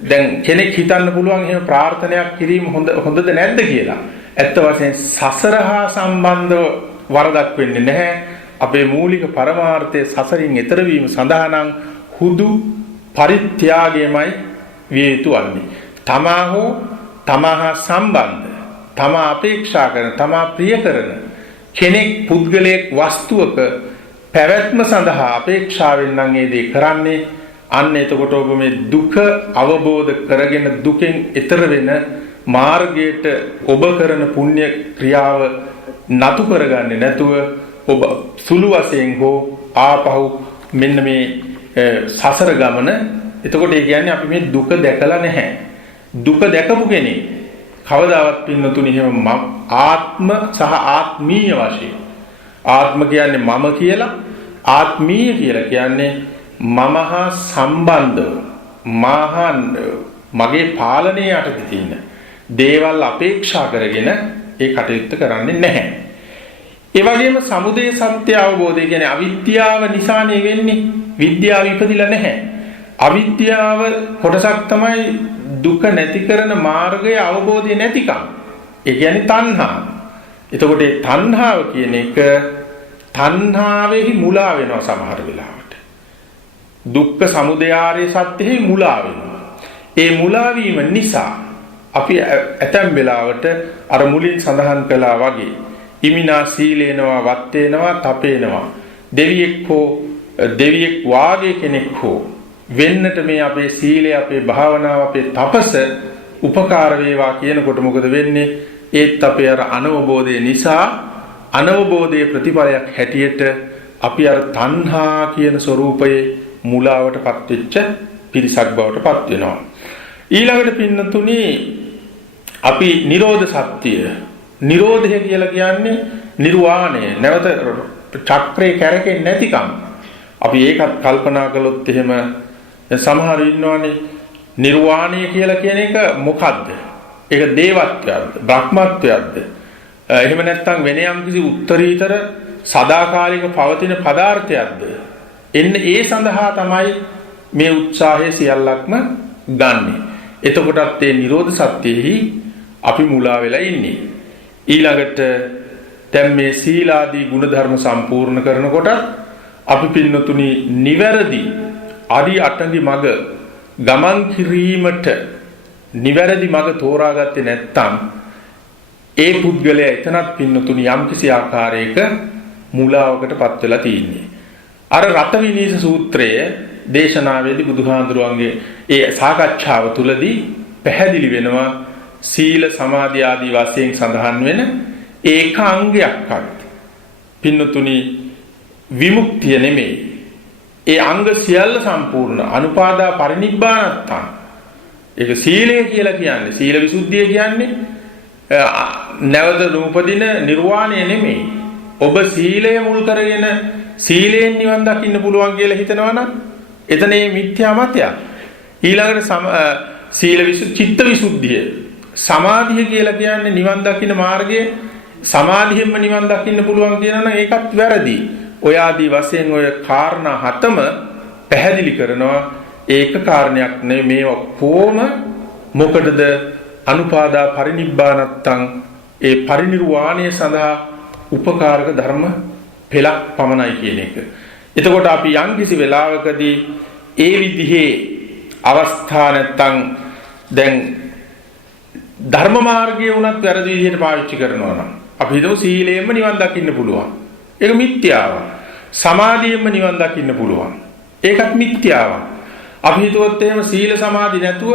දැන් කෙනෙක් හිතන්න පුළුවන් එහෙම ප්‍රාර්ථනාවක් කිරීම හොඳද නැද්ද කියලා. ඇත්ත වශයෙන් සසර හා සම්බන්ධව වරදක් වෙන්නේ නැහැ. අපේ මූලික පරමාර්ථය සසරින් එතර වීම සඳහා නම් හුදු පරිත්‍යාගයමයි විය යුතු වන්නේ. තමා හෝ තමා හා සම්බන්ධ, තමා අපේක්ෂා කරන, තමා ප්‍රිය කරන කෙනෙක්, පුද්ගලයෙක්, වස්තුවක පැවැත්ම සඳහා අපේක්ෂාවෙන් නම් ඒ දේ කරන්නේ. අන්න එතකොට ඔබ මේ දුක අවබෝධ කරගෙන දුකෙන් එතර වෙන මාර්ගයට ඔබ කරන පුණ්‍ය ක්‍රියාව නතු කරගන්නේ නැතුව ඔබ සුළු වශයෙන් හෝ ආපහු මෙන්න මේ සසර ගමන. එතකොට ඒ කියන්නේ අපි මේ දුක දැකලා නැහැ. දුක දැකපු කෙනෙක් කවදාවත් පින්නතුනි එහෙම ආත්ම සහ ආත්මීය වශයෙන්, ආත්ම කියන්නේ මම කියලා, ආත්මීය කියලා කියන්නේ මම හා සම්බන්ධව, මගේ පාලනය යටතේ තියෙන දේවල් අපේක්ෂා කරගෙන ඒ කටයුත්ත කරන්නේ නැහැ. ඒ වගේම සමුදය සත්‍ය අවබෝධය කියන්නේ අවිද්‍යාව නිසානේ වෙන්නේ. විද්‍යාව ඉපදිලා නැහැ. අවිද්‍යාව කොටසක් තමයි දුක නැති කරන මාර්ගයේ අවබෝධය නැතිකම. ඒ කියන්නේ තණ්හාව. එතකොට මේ තණ්හාව කියන එක තණ්හාවෙහි මුලා වෙනවා සමහර වෙලාවට. දුක්ඛ සමුදය ආර්ය සත්‍යෙහි මුලා වෙනවා. ඒ මුලා වීම නිසා අපි ඇතැම් වෙලාවට අර මුලින් සඳහන් කළා වගේ ඉමිනා සීලේනවා, වත්තේනවා, තපේනවා. දෙවියෙක් වාගේ කෙනෙක් හෝ වෙන්නට මේ අපේ සීලය, අපේ භාවනාව, අපේ තපස උපකාර වේවා කියනකොට මොකද වෙන්නේ? ඒත් අපේ අර අනවබෝධය නිසා, අනවබෝධයේ ප්‍රතිඵලයක් හැටියට අපි අර තණ්හා කියන ස්වરૂපයේ මුලාවටපත් වෙච්ච පිරිසක් බවට පත් වෙනවා. ඊළඟට පින්නතුනි අපි නිරෝධ සත්‍ය, නිරෝධය කියලා කියන්නේ නිර්වාණය, නැවත චක්‍රේ කැරකෙන්නේ නැතිකම. අපි ඒකත් කල්පනා කළොත් එහෙම සමහර ඉන්නවනේ නිර්වාණය කියලා කියන එක මොකද්ද? ඒක දේවත්වයක්ද? බ්‍රහ්මත්වයක්ද? එහෙම නැත්නම් වෙන යම් කිසි උත්තරීතර සදාකාලික පවතින පදාර්ථයක්ද? ඒ සඳහා තමයි මේ උත්සාහය සියල්ලක්ම ගන්නෙ. එතකොටත් මේ නිරෝධ සත්‍යෙහි අපි මුලා වෙලා ඉන්නේ. ඊළඟට දැන් මේ සීලාදී ගුණධර්ම සම්පූර්ණ කරනකොට අපි පින්නතුනි නිවැරදි අරි අටඟි මඟ ගමන් කිරීමට නිවැරදි මඟ තෝරාගත්තේ නැත්නම් ඒ පුද්ගලයා එතනත් පින්නතුනි යම්කිසි ආකාරයක මුලාවකටපත් වෙලා තියෙන්නේ. අර රත විනීත සූත්‍රයේ දේශනාවේදී බුදුහාඳුරන්ගේ ඒ සාකච්ඡාව තුලදී පැහැදිලි වෙනවා සීල සමාධි ආදී වශයෙන් සඳහන් වෙන ඒක අංගයක්වත් පින්නතුනි විමුක්තිය නෙමෙයි. ඒ අංග සියල්ල සම්පූර්ණ අනුපාදා පරිනිබ්බානත්තං. ඒක සීලය කියලා කියන්නේ, සීල විසුද්ධිය කියන්නේ නැවත නූපදින නිර්වාණය නෙමෙයි. ඔබ සීලය මුල් කරගෙන සීලයෙන් නිවන් දකින්න පුළුවන් කියලා හිතනවනම් එතන මේ මිත්‍යා මතයක්. ඊළඟට සීල විසුද්ධි, චිත්ත විසුද්ධිය, සමාධිය කියලා කියන්නේ නිවන් දකින්න මාර්ගය. සමාධියෙන්ම නිවන් දකින්න පුළුවන් කියනනම් ඒකත් වැරදි. ඔය ආදී වශයෙන් ඔය කාරණා හතම පැහැදිලි කරනවා. ඒක කාරණයක් නෙමෙයි. මේ ඔක්කොම මොකටද? අනුපාදා පරිනිබ්බානත්තං, ඒ පරිනිර්වාණය සඳහා උපකාරක ධර්ම පෙළක් පමණයි කියන එක. එතකොට අපි යම්කිසි වෙලාවකදී ඒ විදිහේ අවස්ථා නැත්තම් දැන් ධර්ම මාර්ගයේ උනත් වැරදි විදිහට පාවිච්චි කරනවා නම් අපි හිතමු සීලයෙන්ම නිවන් දකින්න පුළුවන්. ඒක මිත්‍යාවක්. සමාධියෙන්ම නිවන් දකින්න පුළුවන්. ඒකත් මිත්‍යාවක්. අපි හිතුවොත් එහෙම සීල සමාධි නැතුව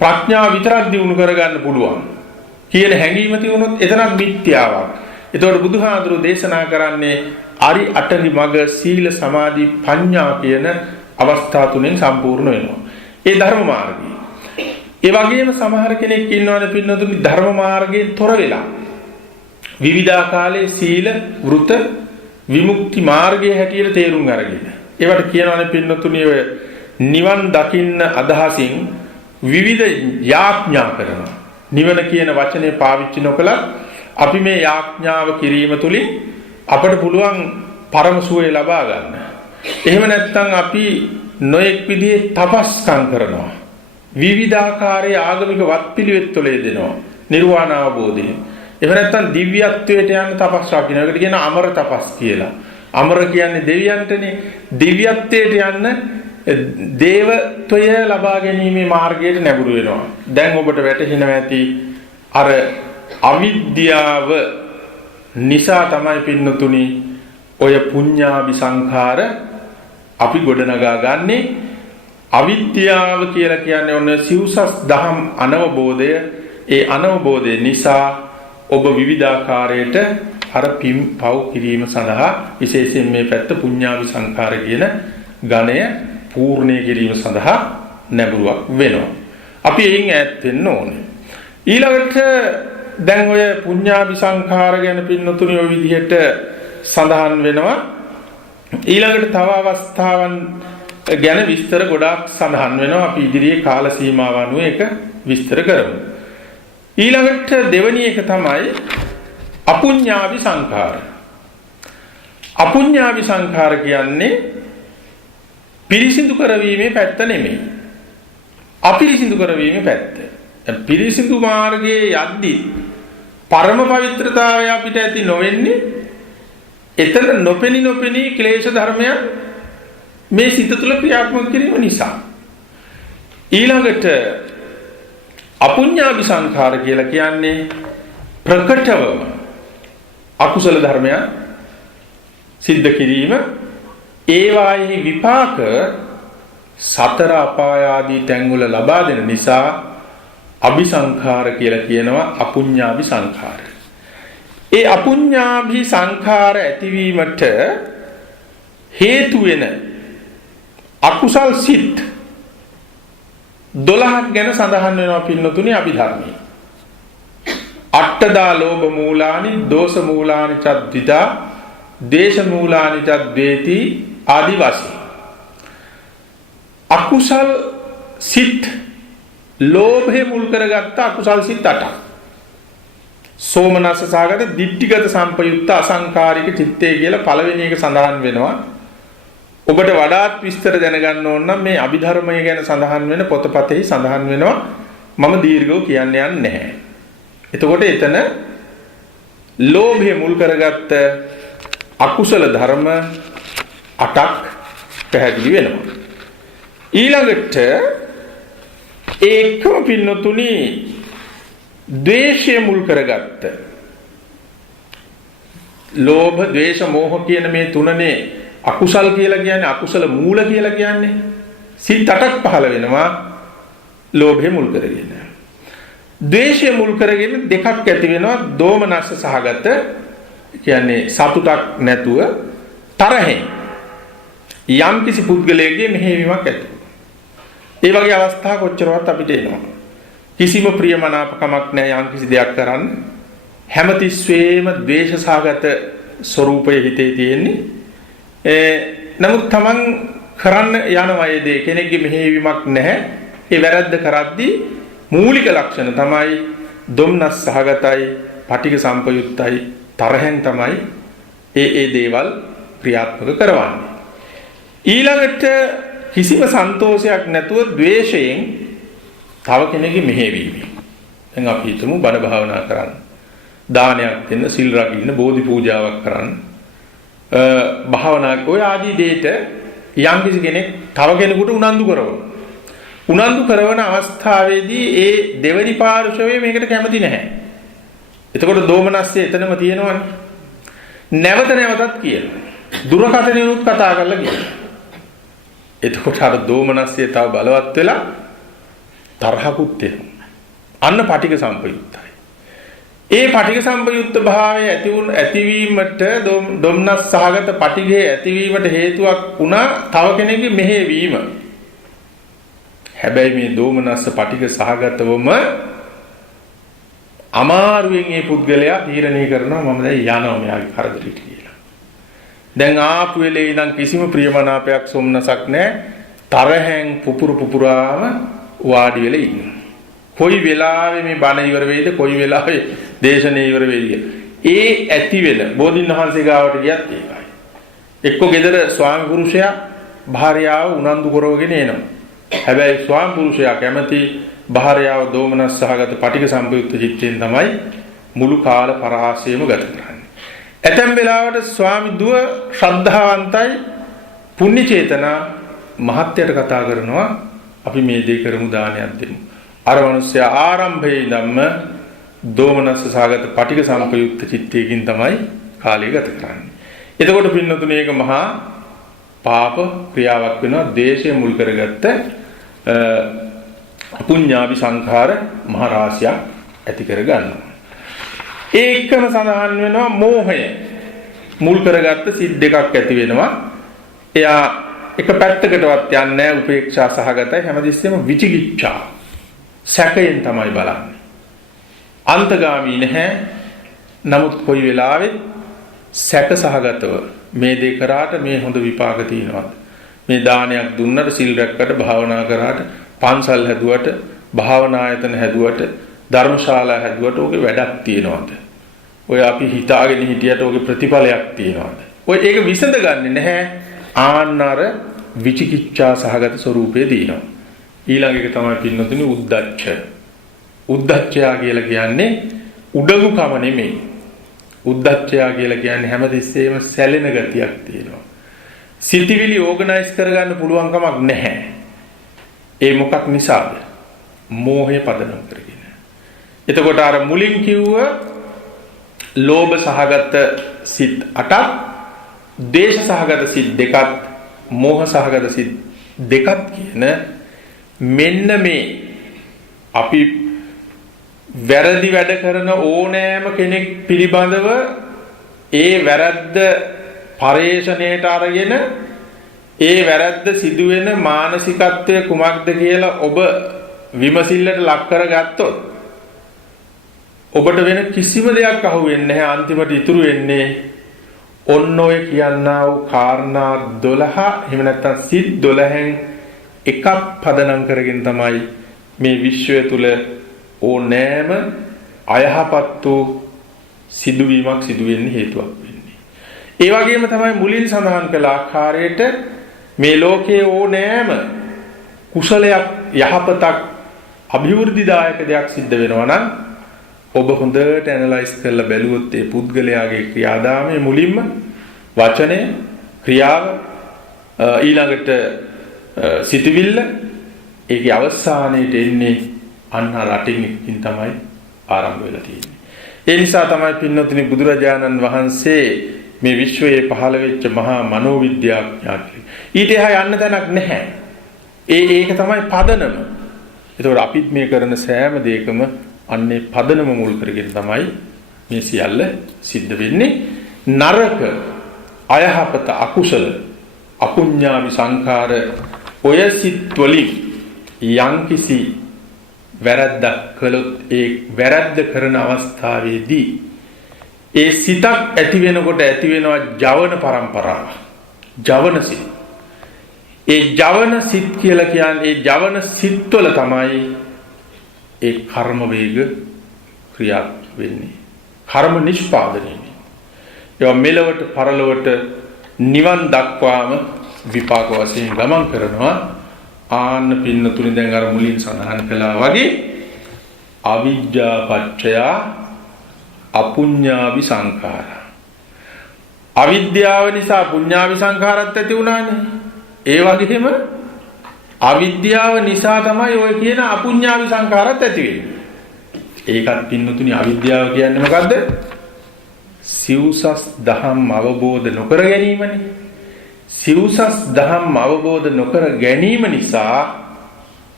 ප්‍රඥාව විතරක් දිනු කරගන්න පුළුවන් කියන හැඟීම තියුණොත් එතනක් මිත්‍යාවක්. එතකොට බුදුහාඳුරෝ දේශනා කරන්නේ අරි අටලි මග සීල සමාධි ප්‍රඥා කියන අවස්ථා තුනෙන් සම්පූර්ණ වෙනවා. ඒ ධර්ම මාර්ගය. ඒ වගේම සමහර කෙනෙක් ඉන්නවනේ පින්නතුනි ධර්ම මාර්ගයෙන් තොර වෙලා විවිධාකාරයේ සීල වෘත විමුක්ති මාර්ගයේ හැටියට තේරුම් අරගෙන ඒවට කියනවනේ පින්නතුනි ඔය නිවන් දකින්න අදහසින් විවිධ යාඥා කරනවා. නිවන කියන වචනේ පාවිච්චි නොකලත් අපි මේ යාඥාව කිරීම තුලින් අපට පුළුවන් පරම සුවය ලබා ගන්න. එහෙම නැත්නම් අපි නොඑක් විදිහේ තපස්කම් කරනවා. විවිධාකාරයේ ආගමික වත්පිළිවෙත් වල යෙදෙනවා. නිර්වාණ අවබෝධය. එහෙම නැත්නම් දිව්‍යත්වයට යන තපස් රකින්න. ඒකට කියන අමර තපස් කියලා. අමර කියන්නේ දෙවියන්ටනේ. දිව්‍යත්වයට යන්න දේවත්වය ලබා ගැනීමේ මාර්ගයට නැඹුරු වෙනවා. දැන් ඔබට වැටහෙනවා ඇති අර අවිද්‍යාව නිසා තමයි පින්නතුනි ඔය පුඤ්ඤාභි සංඛාර අපි ගොඩනගා ගන්නේ. අවිද්‍යාව කියලා කියන්නේ ඔන්න සිව්සස් දහම් අනවබෝධය. ඒ අනවබෝධය නිසා ඔබ විවිධාකාරයට අර පින් පව් කිරීම සඳහා විශේෂයෙන් මේ පැත්ත පුඤ්ඤාභි සංඛාර කියන ගණය පූර්ණය කිරීම සඳහා නැඹුරුවක් වෙනවා. අපි එයින් ඈත් වෙන්න ඕනේ. ඊළඟට දැන් ඔය පුඤ්ඤාභි සංඛාර ගැන පින්නතුනි ඔය විදිහට සඳහන් වෙනවා. ඊළඟට තව අවස්ථාවන් ගැන විස්තර ගොඩාක් සඳහන් වෙනවා. අපි ඉදිරියේ කාල සීමාව අනුව ඒක විස්තර කරමු. ඊළඟට දෙවැනි එක තමයි අපුඤ්ඤාභි සංඛාර. අපුඤ්ඤාභි සංඛාර කියන්නේ පිරිසිදු කරවීමේ පැත්ත නෙමෙයි. අපිරිසිදු කරවීමේ පැත්ත. පිරිසිදු මාර්ගයේ යද්දී පරම පවිත්‍රතාවය අපිට ඇති නොවෙන්නේ එතන නොපෙනී ක්ලේශ ධර්මයන් මේ සිත තුළ ක්‍රියාත්මක කිරීම නිසා. ඊළඟට අපුඤ්ඤාභි සංඛාර කියලා කියන්නේ ප්‍රකටවම අකුසල ධර්මයන් සිද්ධ කිරීම. ඒවායේ විපාක සතර අපාය ආදී තැන්වල ලබා දෙන නිසා අபிසංඛාර කියලා කියනවා අපුඤ්ඤාභි සංඛාර. ඒ අපුඤ්ඤාභි සංඛාර ඇතිවීමට හේතු වෙන අකුසල් සිත් 12ක් ගැන සඳහන් වෙනවා පින්නතුනි අභිධර්මයේ. අට්ඨදා ලෝභ මූලානි, දෝෂ මූලානි චද්විදා, දේශ මූලානි චද්වේති ආදි වශයෙන්. අකුසල් සිත් ලෝභය මුල් කරගත්ත අකුසල් සිත් 8ක්. සෝමනස්ස සාගත දිට්ඨිගත සම්පයුක්ත අසංකාරික චිත්තය කියලා පළවෙනි එක සඳහන් වෙනවා. ඔබට වඩාත් විස්තර දැනගන්න ඕන නම් මේ අභිධර්මය ගැන සඳහන් වෙන පොතපතෙහි සඳහන් වෙනවා. මම දීර්ඝව කියන්න යන්නේ නැහැ. එතකොට එතන ලෝභය මුල් කරගත්ත අකුසල ධර්ම 8ක් පැහැදිලි වෙනවා. ඊළඟට ඒකම පින්නතුනි ද්වේෂය මුල් කරගත්ත ලෝභ, ද්වේෂ, මෝහ කියන මේ තුනනේ අකුසල් කියලා කියන්නේ, අකුසල මූල කියලා කියන්නේ. සිත් 8ක් පහළ වෙනවා ලෝභය මුල් කරගෙන. ද්වේෂය මුල් කරගෙන දෙකක් ඇති වෙනවා. දෝමනස්ස සහගත කියන්නේ සතුටක් නැතුව තරහෙන් යම් කිසි පුද්ගලයෙක්ගේ මෙහෙයවීමක් ඇති වෙනවා. ඒ වගේ අවස්ථා කොච්චරවත් අපිට එනවා. කිසිම ප්‍රියමනාපකමක් නැහැ යම් කිසි දෙයක් කරන්න. හැමතිස්සෙම ද්වේෂ සහගත ස්වરૂපයේ හිතේ තියෙන්නේ. නමුත් Taman කරන්න යන වයදී කෙනෙක්ගේ මෙහෙයවීමක් නැහැ. ඒ වැරද්ද කරද්දී මූලික ලක්ෂණ තමයි දොම්නස් සහගතයි, පටිඝ සම්පයුක්තයි, තරහෙන් තමයි ඒ දේවල් ක්‍රියාත්මක කරවන්නේ. ඊළඟට කිසිම සන්තෝෂයක් නැතුව ද්වේෂයෙන් තව කෙනෙක්ගේ මෙහෙයවීම. දැන් අපි හිතමු බණ භාවනා කරන්න, දානයක් දෙන්න, සිල් රකින්න, බෝධි පූජාවක් කරන්න, භාවනා ඔය ආදී දෙයට යම් කිසි කෙනෙක් තව කෙනෙකුට උනන්දු කරනවා. උනන්දු කරන අවස්ථාවේදී ඒ දෙවනි පාර්ශවයේ මේකට කැමති නැහැ. එතකොට දෝමනස්සේ එතනම තියෙනවනේ. නැවත නැවතත් කියනවා. දුරකථනයනුත් කතා කරලා කියනවා. එතකොට අර දෝමනස්සේ තව බලවත් වෙලා තරහකුත් එනවා. අන්න පටිඝ සම්පයුක්තයි. ඒ පටිඝ සම්පයුක්ත භාවය ඇතිවීමට දොම්නස් සහගත පටිඝයේ ඇතිවීමට හේතුවක් වුණා තව කෙනෙකුගේ මෙහෙයවීම. හැබැයි මේ දෝමනස්ස පටිඝ සහගතවම අමාරුවෙන් මේ පුද්ගලයා තීරණය කරනවා මම දැන් යනවා මෙයාගේ කරදරයට කියලා. දැන් ආපු වෙලේ ඉඳන් කිසිම ප්‍රියමනාපයක් සොම්නසක් නැහැ. තරහෙන් පුපුරාම වාඩි වෙලා ඉන්නවා. කොයි වෙලාවෙ මේ බණ ඉවර වෙයිද, කොයි වෙලාවෙ දේශනේ ඉවර වෙයිද කියලා. ඒ ඇති වෙන බෝධින් වහන්සේ ගාවට ගියත් ඒකයි. එක්ක ගෙදර ස්වාමි පුරුෂයා භාර්යාව උනන්දු කරවගෙන එනවා. හැබැයි ස්වාම පුරුෂයා කැමති භාර්යාව දෝමනස් සහගත පටිඝ සම්පයුක්ත චිත්තයෙන් තමයි මුළු කාල පරාසයම ගත කරන්නේ. ඇතැම් වෙලාවට ස්වාමි දුව ශ්‍රද්ධාවන්තයි පුණ්‍ය චේතනා මහත්යට කතා කරනවා අපි මේ දේ කරමු දානයක් දෙමු. අර මිනිස්සයා ආරම්භයේ ඉඳන්ම දෝමනස් සහගත පටිඝ සම්පයුක්ත චිත්තයකින් තමයි කාලය ගත කරන්නේ. එතකොට පින්නතුනේ ඒක මහා පාප ක්‍රියාවක් වෙනවා. ද්වේෂය මුල් කරගත්ත පුඤ්ඤාවි සංඛාර මහ රාශියක් ඇති කර ගන්නවා. ඒකම සඳහන් වෙනවා මෝහය මුල් කරගත්ත සිත් දෙකක් ඇති වෙනවා. එයා එක පැත්තකටවත් යන්නේ නැහැ, උපේක්ෂා සහගතයි. හැමදෙස්සෙම විචිකිච්ඡා සැකයෙන් තමයි බලන්නේ. අන්තගාමී නැහැ. නමුත් කොයි වෙලාවෙත් සැක සහගතව මේ දේ කරාට මේ හොඳ විපාක තියෙනවද? මේ දානයක් දුන්නට, සිල් රැක්කට, භාවනා කරාට, පන්සල් හැදුවට, භාවනා ආයතන හැදුවට, ධර්මශාලා හැදුවට ඔගේ වැඩක් තියෙනවද? ඔය අපි හිතාගෙන හිටියට ඔගේ ප්‍රතිඵලයක් තියෙනවද? ඔය ඒක විසඳගන්නේ නැහැ. ආන්නර විචිකිච්ඡා සහගත ස්වરૂපයේ දිනනවා. ඊළඟ එක තමයි පින්නතුනි උද්දච්ච. උද්දච්චය කියලා කියන්නේ උඩඟුකම නෙමෙයි. උද්දච්චය කියලා කියන්නේ හැමදෙස්සෙම සැලෙන ගතියක් තියෙනවා. සිතිවිලි ඕගනයිස් කරගන්න පුළුවන් කමක් නැහැ. ඒ මොකක් නිසාද? මෝහය පදනම් කරගෙන. එතකොට අර මුලින් කිව්ව ලෝභ සහගත සිත් 8ක්, ද්වේෂ සහගත සිත් 2ක්, මෝහ සහගත සිත් 2ක් කියන මෙන්න මේ අපි වැරදි වැඩ කරන ඕනෑම කෙනෙක් පිළිබඳව ඒ වැරද්ද පරේෂණයට අරගෙන ඒ වැරද්ද සිදුවෙන මානසිකත්වය කුමක්ද කියලා ඔබ විමසිල්ලට ලක් කරගත්තොත් ඔබට වෙන කිසිම දෙයක් අහුවෙන්නේ නැහැ. අන්තිමට ඉතුරු වෙන්නේ ඔන්න ඔය කියන්නා වූ කාරණා 12 එහෙම නැත්නම් සිත් 12න් එකක් පදනම් කරගෙන තමයි මේ විශ්වය තුල ඕනෑම අයහපත් වූ සිදුවීමක් සිදු වෙන්න හේතුවක් වෙන්නේ. ඒ වගේම තමයි මුලින් සඳහන් කළ ආකාරයට මේ ලෝකයේ ඕනෑම කුසලයක්, යහපතක්, අභිවෘද්ධිදායක දෙයක් සිද්ධ වෙනවා නම් ඔබ හොඳට ඇනලයිස් කරලා බැලුවොත් ඒ පුද්ගලයාගේ ක්‍රියාදාමයේ මුලින්ම වචනය, ක්‍රියාව, ඊළඟට සිතවිල්ල, ඒකේ අවසානයේට එන්නේ අන්න රටින් එකකින් තමයි ආරම්භ වෙලා තියෙන්නේ. ඒ නිසා තමයි පින්නතුනි බුදුරජාණන් වහන්සේ මේ විශ්වයේ පහළ වෙච්ච මහා මනෝවිද්‍යාඥයෙක්. ඊට එහා යන්න තැනක් නැහැ. ඒක තමයි පදනම. ඒතකොට අපිත් මේ කරන සෑම දෙයකම අන්නේ පදනම මුල් කරගෙන තමයි මේ සියල්ල සිද්ධ වෙන්නේ. නරක, අයහපත, අකුසල, අපුඤ්ඤාවි සංඛාර ඔය සිත් වලින් යම්කිසි වැරද්දක් කළොත් ඒ වැරද්ද කරන අවස්ථාවේදී ඒ සිතක් ඇති වෙනකොට ඇති වෙනවා ජවන පරම්පරාව. ජවන සිත්. ඒ ජවන සිත් කියලා කියන්නේ ඒ ජවන සිත්වල තමයි ඒ කර්ම වේග ක්‍රියා වෙන්නේ. කර්ම නිෂ්පාදනය වෙන්නේ. ඒවා මෙලවට පරලොවට නිවන් දක්වාම විපාක වශයෙන් ගමන් කරනවා. ආන්න පින්නතුනි දැන් අර මුලින් සඳහන් කළා වගේ අවිජ්ජා පත්‍ය අපුඤ්ඤාවි සංඛාරා. අවිද්‍යාව නිසා පුඤ්ඤාවි සංඛාරات ඇති වුණානේ. ඒ වගේම අවිද්‍යාව නිසා තමයි ඔය කියන අපුඤ්ඤාවි සංඛාරات ඇති වෙන්නේ. ඒකත් පින්නතුනි අවිද්‍යාව කියන්නේ මොකද්ද? සිව්සස් දහම් අවබෝධ නොකර ගැනීමනේ. සිව්සස් දහම් අවබෝධ නොකර ගැනීම නිසා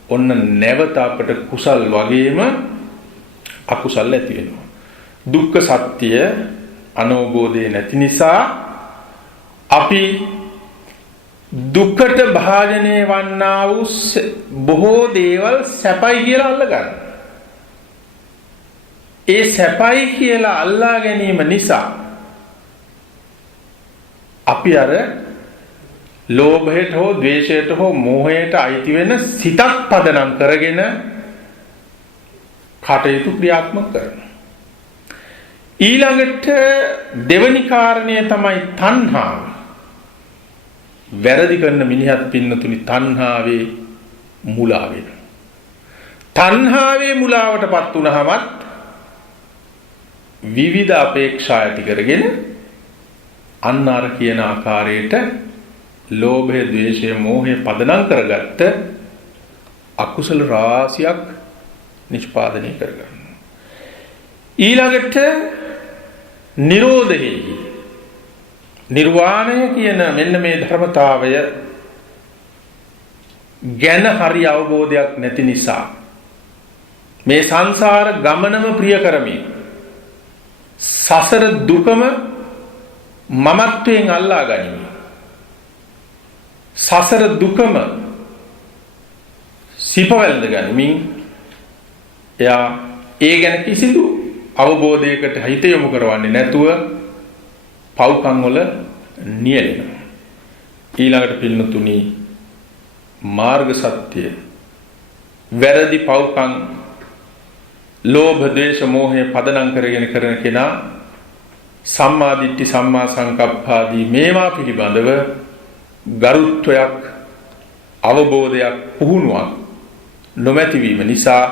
ඔන්න නැවත අපට කුසල් වගේම අකුසල් ඇති වෙනවා. දුක්ඛ සත්‍ය අනෝබෝධය නැති නිසා අපි දුකට භාජනය වන්නා වූ බොහෝ දේවල් සැපයි කියලා අල්ලගන්න. ඒ සැපයි කියලා අල්ලා ගැනීම නිසා අපි අර ලෝභයට හෝ ද්වේෂයට හෝ මෝහයට අයිති වෙන සිතක් පදනම් කරගෙන කටයුතු ක්‍රියාත්මක කරනවා. ඊළඟට දෙවනි කාරණය තමයි තණ්හාව. වැරදි කරන මිනිහත් පින්නතුනි තණ්හාවේ මුලා වෙනවා. තණ්හාවේ මුලාවටපත් වුණාමත් විවිධ අපේක්ෂා ඇති කරගෙන අන්න අර කියන ආකාරයට ලෝභය, ද්වේෂය, මෝහය පදනම් කරගත්ත අකුසල රාශියක් නිෂ්පාදනය කරගන්නවා. ඊළඟට නිරෝධෙහි නිර්වාණය කියන මෙන්න මේ ධර්මතාවය ගැන හරි අවබෝධයක් නැති නිසා මේ සංසාර ගමනම ප්‍රිය කරමින් සසර දුකම මමත්වයෙන් අල්ලා ගනිමින් සසර දුකම සිප වැළඳ ගනිමින් එයා ඒ ගැන කිසිදු අවබෝධයකට හිත යොමු කරවන්නේ නැතුව පව්කම් වල නියැලෙනවා. ඊළඟට පින්නතුනි මාර්ග සත්‍ය වැරදි පව්කම් ලෝභ, ද්වේෂ, මෝහය පදනම් කරගෙන කරන කෙනා සම්මා දිට්ඨි, සම්මා සංකප්ප ආදී මේවා පිළිබඳව ගරුත්වයක්, අවබෝධයක්, පුහුණුවක් නොමැති වීම නිසා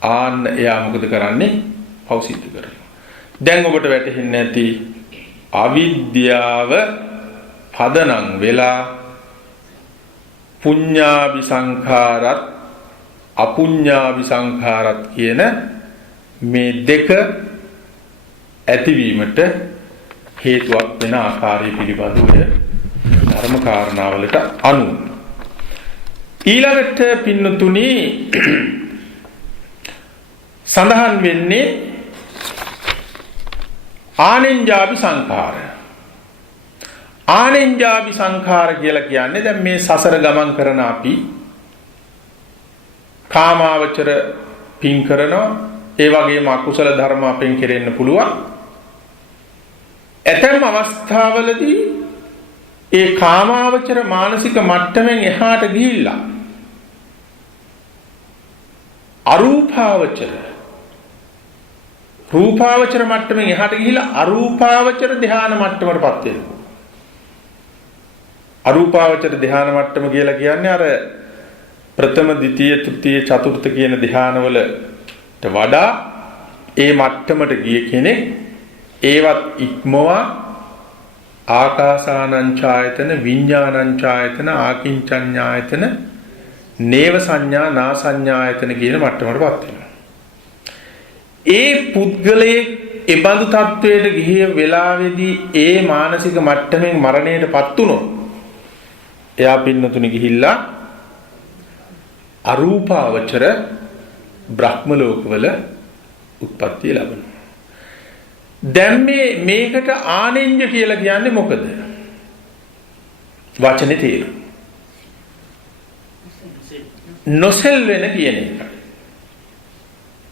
ආන්න එයා මොකද කරන්නේ? පව් සිද්ධ කරනවා. දැන් ඔබට වැටහෙන්නේ නැති අවිද්‍යාව පදනම් වෙලා පුඤ්ඤාභි සංඛාරත් අපුඤ්ඤාභි සංඛාරත් කියන මේ දෙක ඇතිවීමට හේතුවක් වෙන ආකාරය පිළිබඳව ධර්ම කාරණාවලට අනුව ඊළඟට පින්නතුනි සඳහන් වෙන්නේ ආනෙන්ජාභි සංඛාර. ආනෙන්ජාභි සංඛාර කියලා කියන්නේ දැන් මේ සසර ගමන් කරන අපි කාමාවචර පින් කරනවා, ඒ වගේම අකුසල ධර්ම අපෙන් කෙරෙන්න පුළුවන්. ඇතැම් අවස්ථාවලදී ඒ කාමාවචර මානසික මට්ටමෙන් එහාට ගිහිල්ලා අරූපාවචර රූපාවචර මට්ටමෙන් එහාට ගිහිල්ලා අරූපාවචර ධ්‍යාන මට්ටමටපත් වෙනවා. අරූපාවචර ධ්‍යාන මට්ටම කියලා කියන්නේ අර ප්‍රථම, ද්විතීය, තෘතීය, චතුර්ථ කියන ධ්‍යානවලට වඩා ඒ මට්ටමට ගිය කෙනෙක් ඒවත් ඉක්මවා ආකාසානංචායතන, විඤ්ඤාණංචායතන, ආකින්චඤ්ඤායතන, නේව සංඥා, නා සංඥායතන කියන මට්ටමටපත් වෙනවා. ඒ පුද්ගලයේ ඒ බඳු තත්වයට ගිහිය වෙලාවේදී ඒ මානසික මට්ටමින් මරණයටපත් වුණොත් එයා පින්නතුනි ගිහිල්ලා අරූපාවචර බ්‍රහ්ම ලෝකවල උත්පත්ති ලැබෙනවා. දැන් මේකට ආනෙන්ජ කියලා කියන්නේ මොකද? වචනේ තේරුම. නොසෙල්වෙන කියන එක.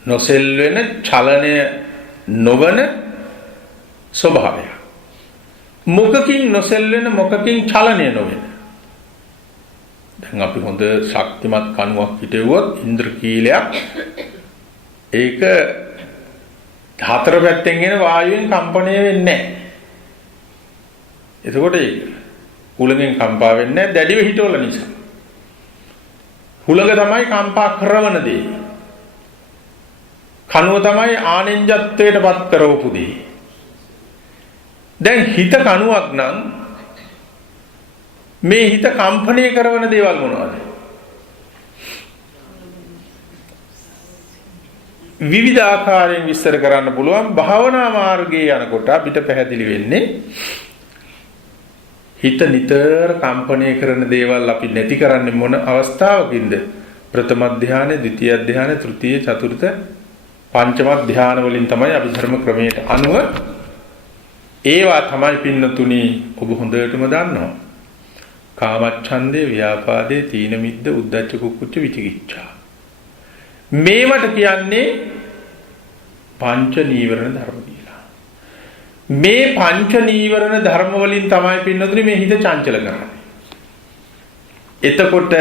නොසෙල්වෙන, චලනය නොවන ස්වභාවය. මොකකින් නොසෙල්වෙන, මොකකින් චලනය නොවන? දැන් අපි හොඳ ශක්තිමත් කණුවක් හිටෙව්වොත් ඉන්ද්‍රකීලයක් ඒක හතර පැත්තෙන් එන වායුවෙන් කම්පණය වෙන්නේ නැහැ. එතකොට ඒක හුලඟෙන් කම්පා වෙන්නේ නැහැ දැඩිව හිටවල නිසා. හුලඟ තමයි කම්පා කරවන දේ. කණුව තමයි ආනෙන්ජත්වයට පත් කරවපු දේ. දැන් හිත කණුවක් නම් මේ හිත කම්පණය කරන දේවල් මොනවද? විවිධ ආකාරයෙන් විස්තර කරන්න පුළුවන්. භාවනා මාර්ගයේ යනකොට අපිට පැහැදිලි වෙන්නේ හිත නිතර කම්පණය කරන දේවල් අපි නැති කරන්නේ මොන අවස්ථාවකින්ද? ප්‍රථම ධානය, ද්විතීය ධානය, තෘතීය, චතුර්ථ, පංචම ධාන වලින් තමයි අපි ධර්ම ක්‍රමයට අනුව ඒවා තමයි පින්නතුනි ඔබ හොඳටම දන්නවා. කාමච්ඡන්දේ, ව්‍යාපාදේ, තීන මිද්ද, උද්ධච්ච කුක්කුච්ච විචිකිච්ඡා. මේවට කියන්නේ පංච නීවරණ ධර්ම කියලා. මේ පංච නීවරණ ධර්ම වලින් තමයි පින්නතුනි මේ හිත චංචල කරන්නේ. එතකොට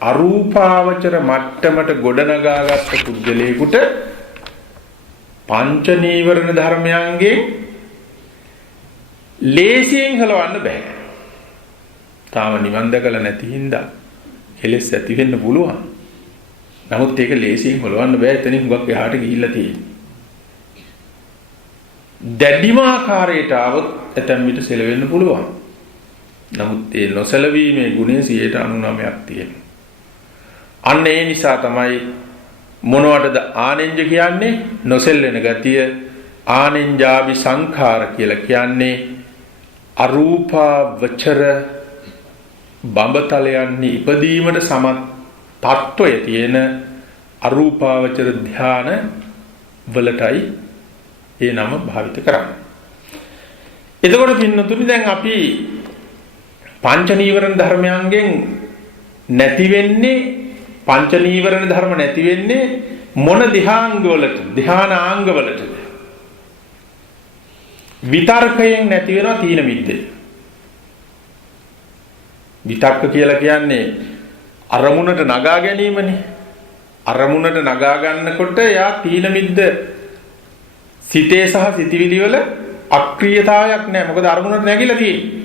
අරූපාවචර මට්ටමට ගොඩනගාගත්ත පුද්ගලයෙකුට පංච නීවරණ ධර්මයන්ගේ ලේසියෙන් හලවන්න බෑ. තාම නිවන් දැකලා නැති හින්දා කෙලෙස් ඇති වෙන්න පුළුවන්. නමුත් ඒක ලේසියෙන් හොලවන්න බෑ. එතනින් හුඟක් එහාට ගිහිල්ලා තියෙන්නේ. දැඩිම ආකාරයට આવොත් ඇතැම් විට සෙලවෙන්න පුළුවන්. නමුත් ඒ නොසැලවීමේ ගුණය 99ක් තියෙනවා. අන්න ඒ නිසා තමයි මොනවටද ආනෙන්ජ කියන්නේ? නොසෙල්වෙන ගතිය. ආනෙන්ජාභි සංඛාර කියලා කියන්නේ අරූපාවචර බඹතලයන්හි ඉපදීමට සමත් තත්වය තියෙන අරූපාවචර ධාන වලටයි ඒ නම භාවිත කරන්නේ. එතකොට පින්නතුනි දැන් අපි පංච නීවරණ ධර්මයන්ගෙන් නැති වෙන්නේ පංච නීවරණ ධර්ම නැති වෙන්නේ මොන ධාංග වලට? ධානාංග වලට. විතර්කයෙන් නැති වෙනවා තීන මිද්දේ. විතක්ක කියලා කියන්නේ අරමුණට නගා ගැනීමනේ. අරමුණට නගා ගන්නකොට යා තීන මිද්ද සිතේ සහ සිතිවිලි වල අක්‍රීයතාවයක් නැහැ. මොකද අරමුණට නැගිලා තියෙන්නේ.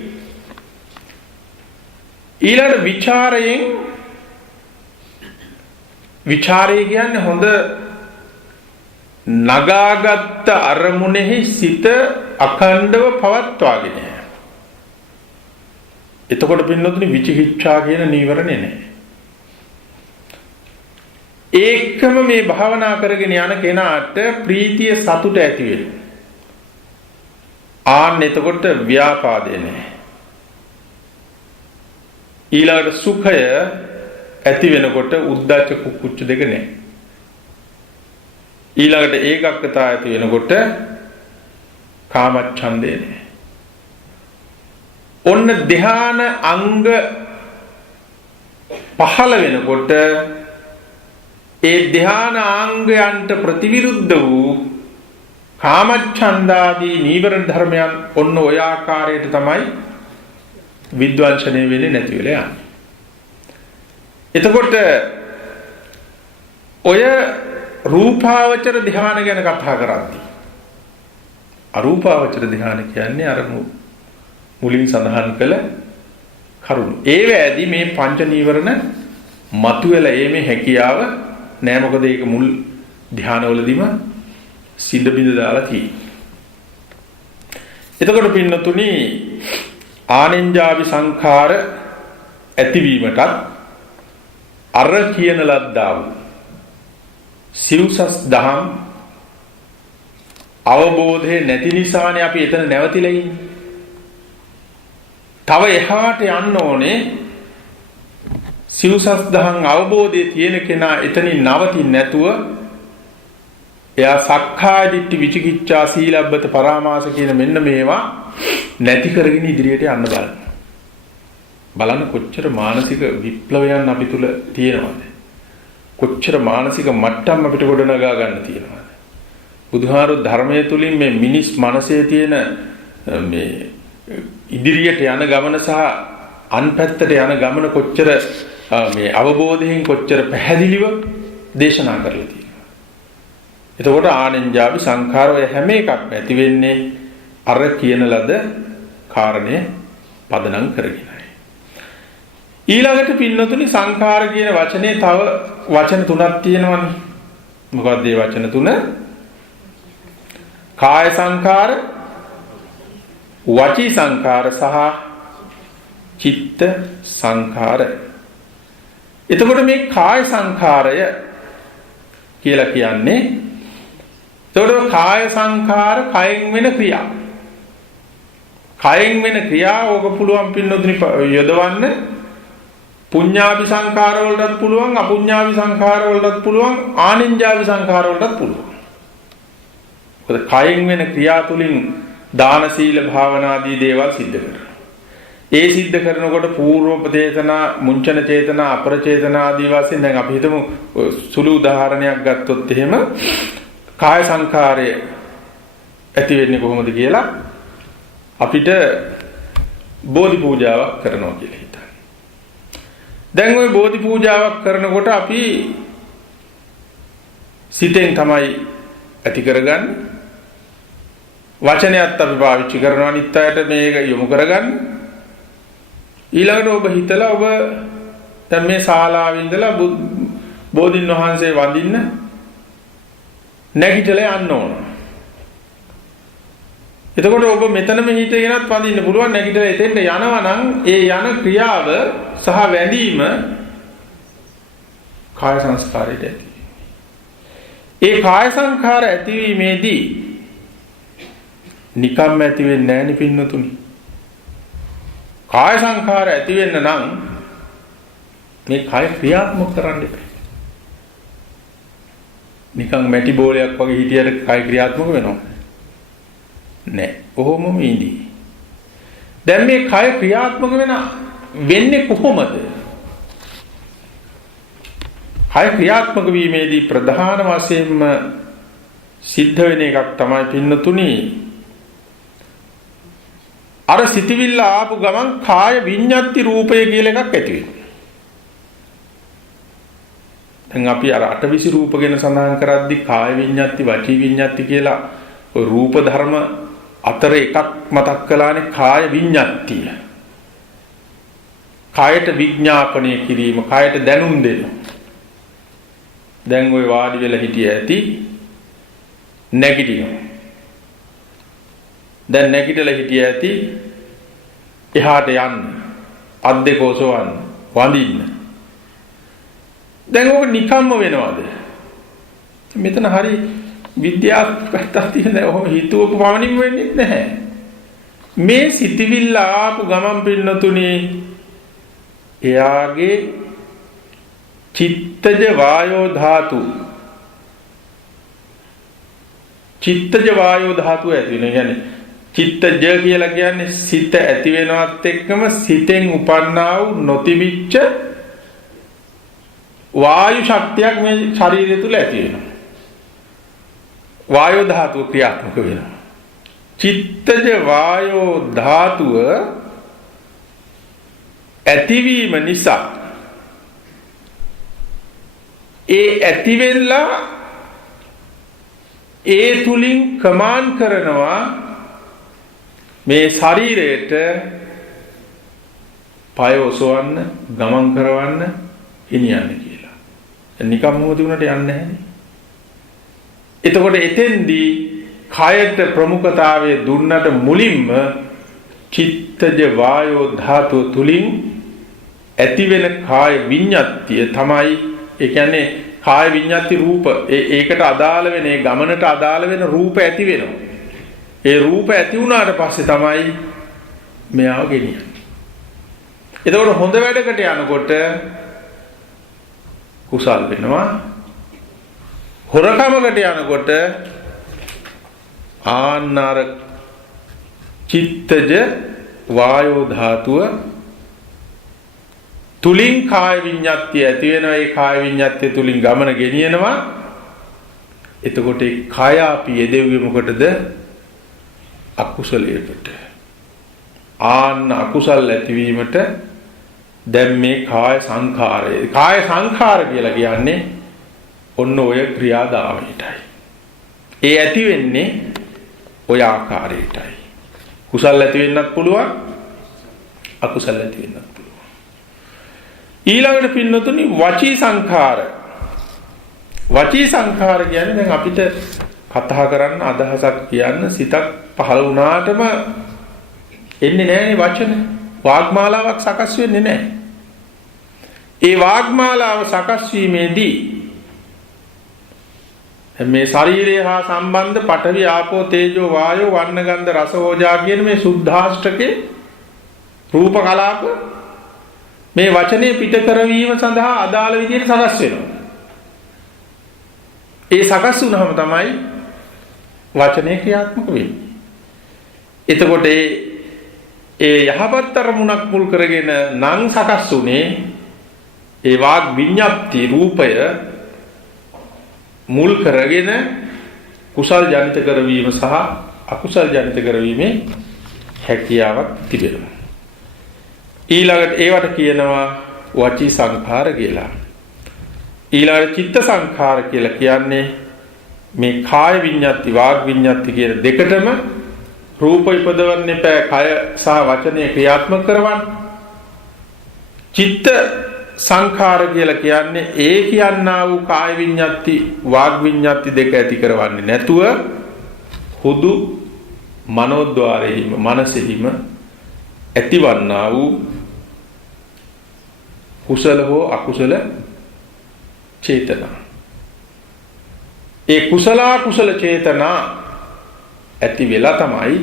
ඊළඟ විචාරය කියන්නේ හොඳ නගාගත් අරමුණෙහි සිත අඛණ්ඩව පවත්වාගෙන යන. එතකොට පින්නතුනි විචිකිච්ඡා කියන නීවරණේ නැහැ. ඒකම මේ භාවනා කරගෙන යන කෙනාට ප්‍රීතිය සතුට ඇති වෙනවා. ආන්න එතකොට ව්‍යාපාදේ නැහැ. ඊළඟට සුඛය ඇති වෙනකොට උද්ධච්ච කුක්කුච්ච දෙක නැහැ. ඊළඟට ඒකක්කතාව ඇති වෙනකොට කාමච්ඡන්දේ නැහැ. ඔන්න ධ්‍යාන අංග පහළ වෙනකොට ඒ ධ්‍යාන අංගයන්ට ප්‍රතිවිරුද්ධ වූ කාමච්ඡන්දාදී නීවරණ ධර්මයන් ඔන්න ඔය ආකාරයට තමයි විද්වංශනය වෙන්නේ නැති වෙලා යන්නේ. එතකොට ඔය රූපාවචර ධ්‍යාන ගැන කතා කරද්දී අරූපාවචර ධ්‍යාන කියන්නේ අර මුලින් සඳහන් කළ කරුණු. ඒ වෑදී මේ පංච නීවරණ මතුවලා එීමේ හැකියාව නෑ. මොකද ඒක මුල් ධ්‍යානවලදීම සිඳ බිඳ දාලා තියෙන්නේ. එතකොට පින්නතුනි ආනෙන්ජාභි සංඛාර ඇතිවීමටත් අර කියන ලද්දා වූ සිව්සස් දහම් අවබෝධය නැති නිසානේ අපි එතන නැවතිලා ඉන්නේ. තව එහාට යන්න ඕනේ. සිව්සස් දහම් අවබෝධයේ තියෙන කෙනා එතනින් නවතින්නේ නැතුව එයා සක්කාය දිට්ඨි විචිකිච්ඡා සීලබ්බත පරාමාස කියන මෙන්න මේවා නැති කරගෙන ඉදිරියට යන්න බලන්න. බලන්න කොච්චර මානසික විප්ලවයන් අපි තුල තියෙනවද? කොච්චර මානසික මට්ටම් අපිට ගොඩනගා ගන්න තියෙනවද? බුදුහාරු ධර්මයේ තුලින් මේ මිනිස් මනසේ තියෙන මේ ඉදිරියට යන ගමන සහ අන්පැත්තට යන ගමන කොච්චර මේ අවබෝධයෙන් කොච්චර පැහැදිලිව දේශනා කරලා තියෙනවා. එතකොට ආනෙන්ජාභි සංඛාරය හැම එකක්ම ඇති වෙන්නේ අර කියන ලද කාරණේ පදනම් කරගෙනයි. ඊළඟට පින්නතුනි සංඛාර කියන වචනේ තව වචන තුනක් තියෙනවනේ. මොකක්ද මේ වචන තුන? කාය සංඛාර, වචී සංඛාර සහ චිත්ත සංඛාර. එතකොට මේ කාය සංඛාරය කියලා කියන්නේ එතකොට කාය සංඛාර කයෙන් වෙන ක්‍රියා. කයෙන් වෙන ක්‍රියා ඕක පුළුවන් පින්නතුනි යොදවන්න පුඤ්ඤාභි සංඛාර වලටත් පුළුවන් අපුඤ්ඤාභි සංඛාර වලටත් පුළුවන් ආනෙන්ජාභි සංඛාර වලටත් පුළුවන්. මොකද කයෙන් වෙන ක්‍රියා තුලින් දාන සීල භාවනා ආදී දේවල් සිද්ධ කරනවා. ඒ සිද්ධ කරනකොට పూర్ව චේතනා, මුංචන චේතනා, අපර චේතනා ආදී වශයෙන් දැන් අපි හිතමු සුළු උදාහරණයක් ගත්තොත් එහෙම කාය සංඛාරය ඇති වෙන්නේ කොහොමද කියලා අපිට බෝධි පූජාවක් කරනවා කියලා හිතන්න. දැන් ওই බෝධි පූජාවක් කරනකොට අපි සිතෙන් තමයි ඇති කරගන්නේ. වචනයත් අපි පාවිච්චි කරනවා අනිත් අයට මේක යොමු කරගන්න. ඊළඟට ඔබ හිතලා ඔබ දැන් මේ ශාලාවේ ඉඳලා බෝධින් වහන්සේ වඳින්න නැගිටලා යන්න ඕන. එතකොට ඔබ මෙතනම හිටගෙනත් වඳින්න පුළුවන්. නැගිටලා එතෙන්ට යනවා නම් ඒ යන ක්‍රියාව සහ වැඳීම කාය සංස්කාරයට ඇති. ඒ කාය සංඛාර ඇතිවීමේදී නිකම්ම ඇති වෙන්නේ නැහැ නේ පින්නතුනි. කාය සංඛාර ඇති වෙන්න නම් මේ කාය ක්‍රියාත්මක කරන්න එපා. නිකන් මැටි බෝලයක් වගේ හිටියට කාය ක්‍රියාත්මක වෙනවද? නැහැ. කොහොමම ඉඳී. දැන් මේ කාය ක්‍රියාත්මක වෙන්නේ කොහොමද? කාය ක්‍රියාත්මක වීමේදී ප්‍රධාන වශයෙන්ම සිද්ධ වෙන එකක් තමයි පින්නතුනි අර සිතවිල්ල ආපු ගමන් කාය විඤ්ඤාති රූපය කියලා එකක් ඇති වෙනවා. දැන් අපි අර අටවිසි රූප ගැන සඳහන් කරද්දී කාය විඤ්ඤාති වචී විඤ්ඤාති කියලා ඔය රූප ධර්ම අතර එකක් මතක් කළානේ කාය විඤ්ඤාතිය. කායට විඥාපනය කිරීම, කායට දැනුම් දෙන. දැන් ওই වාඩි වෙලා හිටිය ඇති නැගිටිනවා. දැන් නැගිටලා හිටිය ඇති එහාට යන්න, අත් දෙක ඔසවන්න, වඳින්න. දැන් ඔක නිකම්ම වෙනවද? මෙතන හරි විද්‍යාත්මක තියෙන ඔහොම හිතුවපු පමණින් වෙන්නේ නැහැ. මේ සිතවිල්ල ආපු ගමන් පින්නතුනි එයාගේ චිත්තජ වායෝ ධාතු ඇති වෙන. කියන්නේ චිත්තජ කියලා කියන්නේ සිත ඇති වෙනවත් එක්කම සිතෙන් උපන්නා වූ නොතිබිච්ච වායු ශක්තියක් මේ ශරීරය තුල ඇති වෙනවා. වායෝ ධාතුව ක්‍රියාත්මක වෙනවා. චිත්තජ වායෝ ධාතුව ඇතිවීම නිසා ඒ ඇති වෙලා ඒ තුලින් කමාන්ඩ් කරනවා මේ ශරීරයට පය ඔසවන්න, ගමන් කරවන්න, ගෙනියන්න කියලා. නිකම්ම දුන්නට යන්නේ නැහැ. එතකොට එතෙන්දී කායයට ප්‍රමුඛතාවයේ දුන්නට මුලින්ම චිත්තජ වායෝ ධාතුව තුලින් ඇතිවෙන කාය විඤ්ඤාතිය තමයි. ඒ කියන්නේ කාය විඤ්ඤාති රූප ඒකට අදාළ වෙන ඒ ගමනට අදාළ වෙන රූප ඇති වෙනවා. ඒ රූප ඇති වුණාට පස්සේ තමයි මෙයාව ගෙනියන්නේ. එතකොට හොඳ වැඩකට යනකොට කුසල් වෙනවා. හොරකමකට යනකොට ආනාර චිත්තජ වායෝ ධාතුව තුලින් කාය විඤ්ඤාතිය ඇති වෙනවා. ඒ කාය විඤ්ඤාතිය තුලින් ගමන ගෙනියනවා. එතකොට ඒ කාය අපි යෙදෙව්වේ මොකටද? අකුසලයට. ආන්න අකුසල් ඇතිවීමට දැන් මේ කාය සංඛාරය. කාය සංඛාර කියලා කියන්නේ ඔන්න ඔය ක්‍රියාදාමයටයි. ඒ ඇති වෙන්නේ ඔය ආකාරයටයි. කුසල් ඇති වෙන්නත් පුළුවන්, අකුසල් ඇති වෙන්නත් පුළුවන්. ඊළඟට පින්නතුනි වචී සංඛාර. වචී සංඛාර කියන්නේ දැන් අපිට කතා කරන්න අදහසක් කියන්න සිතක් පහළ වුණාටම එන්නේ නැහැනේ වචන. වාග්මාලාවක් සකස් වෙන්නේ නැහැ. ඒ වාග්මාලාව සකස් වීමේදී මේ ශරීරය හා සම්බන්ධ පඨවි ආපෝ තේජෝ වායෝ වන්න ගන්ධ රස ඕජා කියන මේ සුද්ධාෂ්ටකේ රූප කලාප මේ වචනේ පිට කරවීම සඳහා අදාළ විදිහට සකස් වෙනවා. ඒ සකස් වුණාම තමයි වචනේ ක්‍රියාත්මක වෙන්නේ. එතකොට ඒ යහපත් අරමුණක් මුල් කරගෙන නම් සකස් උනේ ඒ වාග් විඤ්ඤාති රූපය මුල් කරගෙන කුසල් ජනිත කරවීම සහ අකුසල් ජනිත කරවීමේ හැකියාවක් තිබෙනවා. ඊළඟට ඒවට කියනවා වචී සංඛාර කියලා. ඊළඟට චිත්ත සංඛාර කියලා කියන්නේ මේ කාය විඤ්ඤාති වාග් විඤ්ඤාති කියන දෙකටම රූප ඉපදවන්න එපා. කය සහ වචනය ක්‍රියාත්මක කරවන්න. චිත්ත සංඛාර කියලා කියන්නේ ඒ කියන්නා වූ කාය විඤ්ඤාති වාග් විඤ්ඤාති දෙක ඇති කරවන්නේ නැතුව හුදු මනෝද්වාරෙහිම මනසෙහිම ඇතිවන්නා වූ කුසල හෝ අකුසල චේතනා. ඒ කුසල අකුසල චේතනා ඇති වෙලා තමයි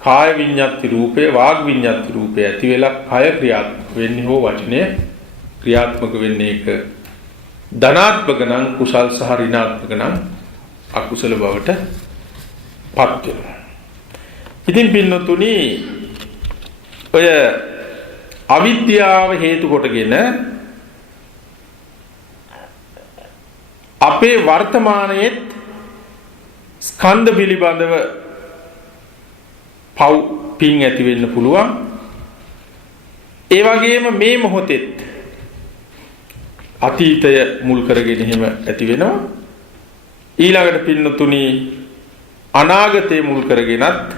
කාය විඤ්ඤාති රූපේ වාග් විඤ්ඤාති රූපේ ඇති වෙලා කය ක්‍රියාත්මක වෙන්නේ හෝ වචනේ ක්‍රියාත්මක වෙන්නේ. එක ධනාත්මක නම් කුසල් සහ ඍණාත්මක නම් අකුසල බවට පත් වෙනවා. ඉතින් පින්නතුනි ඔය අවිද්‍යාව හේතු කොටගෙන අපේ වර්තමානයේ ස්කන්ධ පිළිබඳව පව් පින් ඇති වෙන්න පුළුවන්. ඒ වගේම මේ මොහොතෙත් අතීතය මුල් කරගෙන එහෙම ඇති වෙනවා. ඊළඟට පින්නතුනි අනාගතය මුල් කරගෙනත්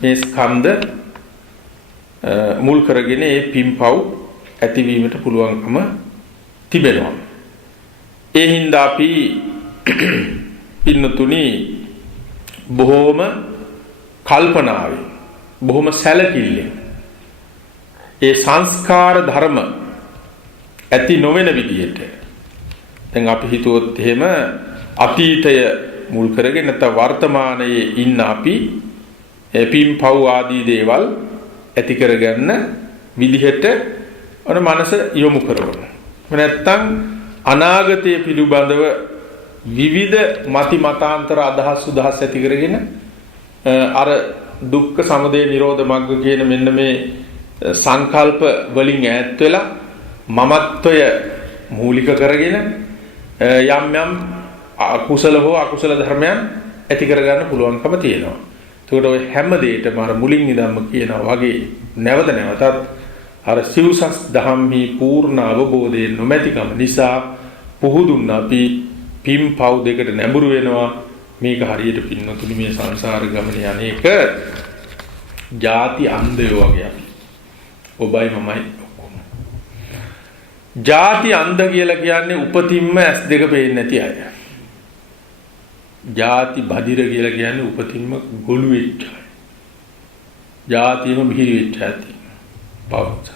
මේ ස්කන්ධ මුල් කරගෙන ඒ පින්පව් ඇතිවීමට පුළුවන්කම තිබෙනවා. ඒ හින්දා අපි පින්නතුනි බොහෝම කල්පනාවෙන් බොහොම සැලකිල්ලෙන් ඒ සංස්කාර ධර්ම ඇති නොවන විදිහට දැන් අපි හිතුවොත් එහෙම අතීතය මුල් කරගෙන නැත්නම් වර්තමානයේ ඉන්න අපි පින්පව් ආදී දේවල් ඇති කරගන්න විදිහට ඔන මනස යොමු කරනවා. නැත්නම් අනාගතයේ පිළිබඳව විවිධ මති මතාන්තර අදහස් සුදහස් ඇති කරගෙන අර දුක්ඛ සමුදය නිරෝධ මග්ග කියන මෙන්න මේ සංකල්ප වලින් ඈත් වෙලා මමත්වය මූලික කරගෙන යම් යම් අකුසල හෝ අකුසල ධර්මයන් ඇති කරගන්න පුළුවන්කම තියෙනවා. ඒකට ඔය හැම දෙයකම අර මුලින් ඉඳන්ම කියනවා වගේ නැවත නැවතත් අර සිව්සස් ධම්මී පූර්ණ අවබෝධය නොමැතිකම නිසා පුහුදුන් අපි පින් පව් දෙකට නැඹුරු වෙනවා. මේක හරියට පින්නතුනි මේ සංසාර ගමනේ අනේක ಜಾති අන්ධයෝ වගේ අපි. ඔබයි මමයි ඔක්කොම. ಜಾති අන්ධ කියලා කියන්නේ උපතින්ම ඇස් දෙක පේන්නේ නැති අය. ಜಾති බදිර කියලා කියන්නේ උපතින්ම ගොළු වෙච්ච අය. ಜಾතියම මිහිරි වෙච්ච ඇති. පවච.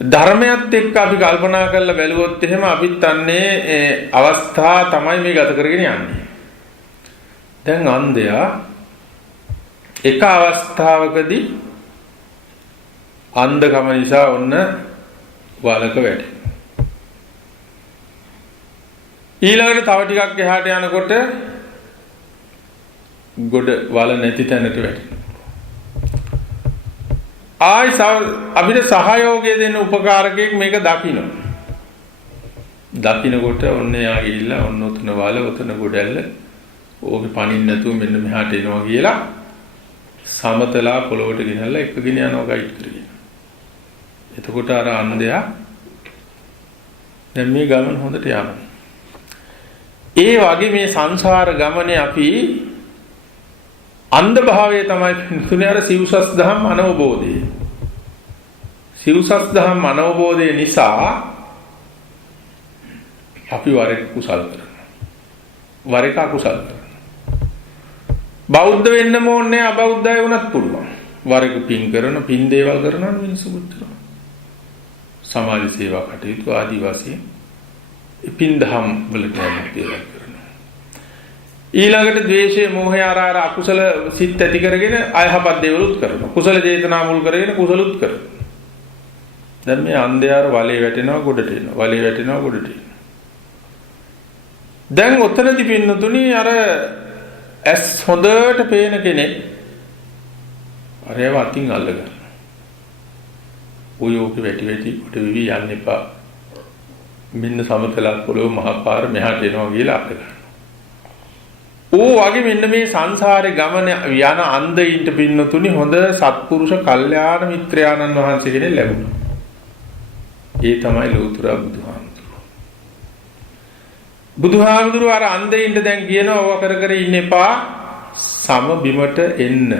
ධර්මයත් එක්ක අපි කල්පනා කරලා බැලුවොත් එහෙම අපිත් අන්නේ අවස්ථා තමයි මේ ගත කරගෙන යන්නේ. දැන් අන්ධයා එක අවස්ථාවකදී අන්ධකම නිසා ඔන්න වලක වැටෙනවා. ඊළඟට තව ටිකක් එහාට යනකොට ගොඩ වල නැති තැනට වැටෙනවා. අපිට සහයෝගය දෙන්න උපකාරකයෙක් මේක දකින්න. දකින්නකොට ඔන්න යා ගිහිල්ලා ඔන්න උතන වල උතන ගොඩැල්ල ඕකේ පණින්න නැතුව මෙන්න මෙහාට එනවා කියලා සමතලා පොළොවට ගෙනල්ලා එකගෙන යනවා ගයිඩ් කරගෙන. එතකොට අර අන්ධයා දැන් මේ ගමන හොඳට යනවා. ඒ වගේ මේ සංසාර ගමනේ අපි අන්ධ භාවයේ තමයි තුනේ අර සිව්සස් දහම් අනවබෝධය. සිව්සස් දහම් අනවබෝධය නිසා අපි වර එක කුසල් කරනවා. වර එක අකුසල් කරනවා. බෞද්ධ වෙන්නම ඕනේ අබෞද්ධය වුණත් පුළුවන්. වර එක පින් කරන පින් දේවල් කරනවා මිනිස්සු මුත්‍රා. සමාජ සේවා කටයුතු ආදී වශයෙන් පින් දහම් වලට යන්නේ. ඊළඟට ද්වේෂය මෝහය ආර අකුසල සිත් ඇති කරගෙන අයහපත් දේවලුත් කරනවා. කුසල චේතනා මුල් කරගෙන කුසලුත් කරනවා. දැන් මේ අන්ධයාර වලේ වැටෙනවා ගොඩට එනවා. වලේ වැටෙනවා ගොඩට එනවා. දැන් ඔතනදී පින්නතුණි අර ඇස් හොඳට පේන කෙනෙක් අරයව අතින් අල්ල ගන්නවා. ඔයෝක වැටි වැටි කොට විවි යන්න එපා. මෙන්න සමතල පොළොව මහපාර මෙහාට එනවා කියලා අල්ල ගන්නවා. ඕ වගේ මෙන්න මේ සංසාරේ ගමන යන අන්ධයින්ට පින්නතුනි හොඳ සත්පුරුෂ කල්යාණ මිත්‍රයාණන් වහන්සේ කෙනෙක් ලැබුණා. ඒ තමයි ලෝතර බුදුහාමුදුරුවෝ. බුදුහාමුදුරුවෝ අර අන්ධයින්ට දැන් කියනවා ඔව කර කර ඉන්න එපා සම බිමට එන්න.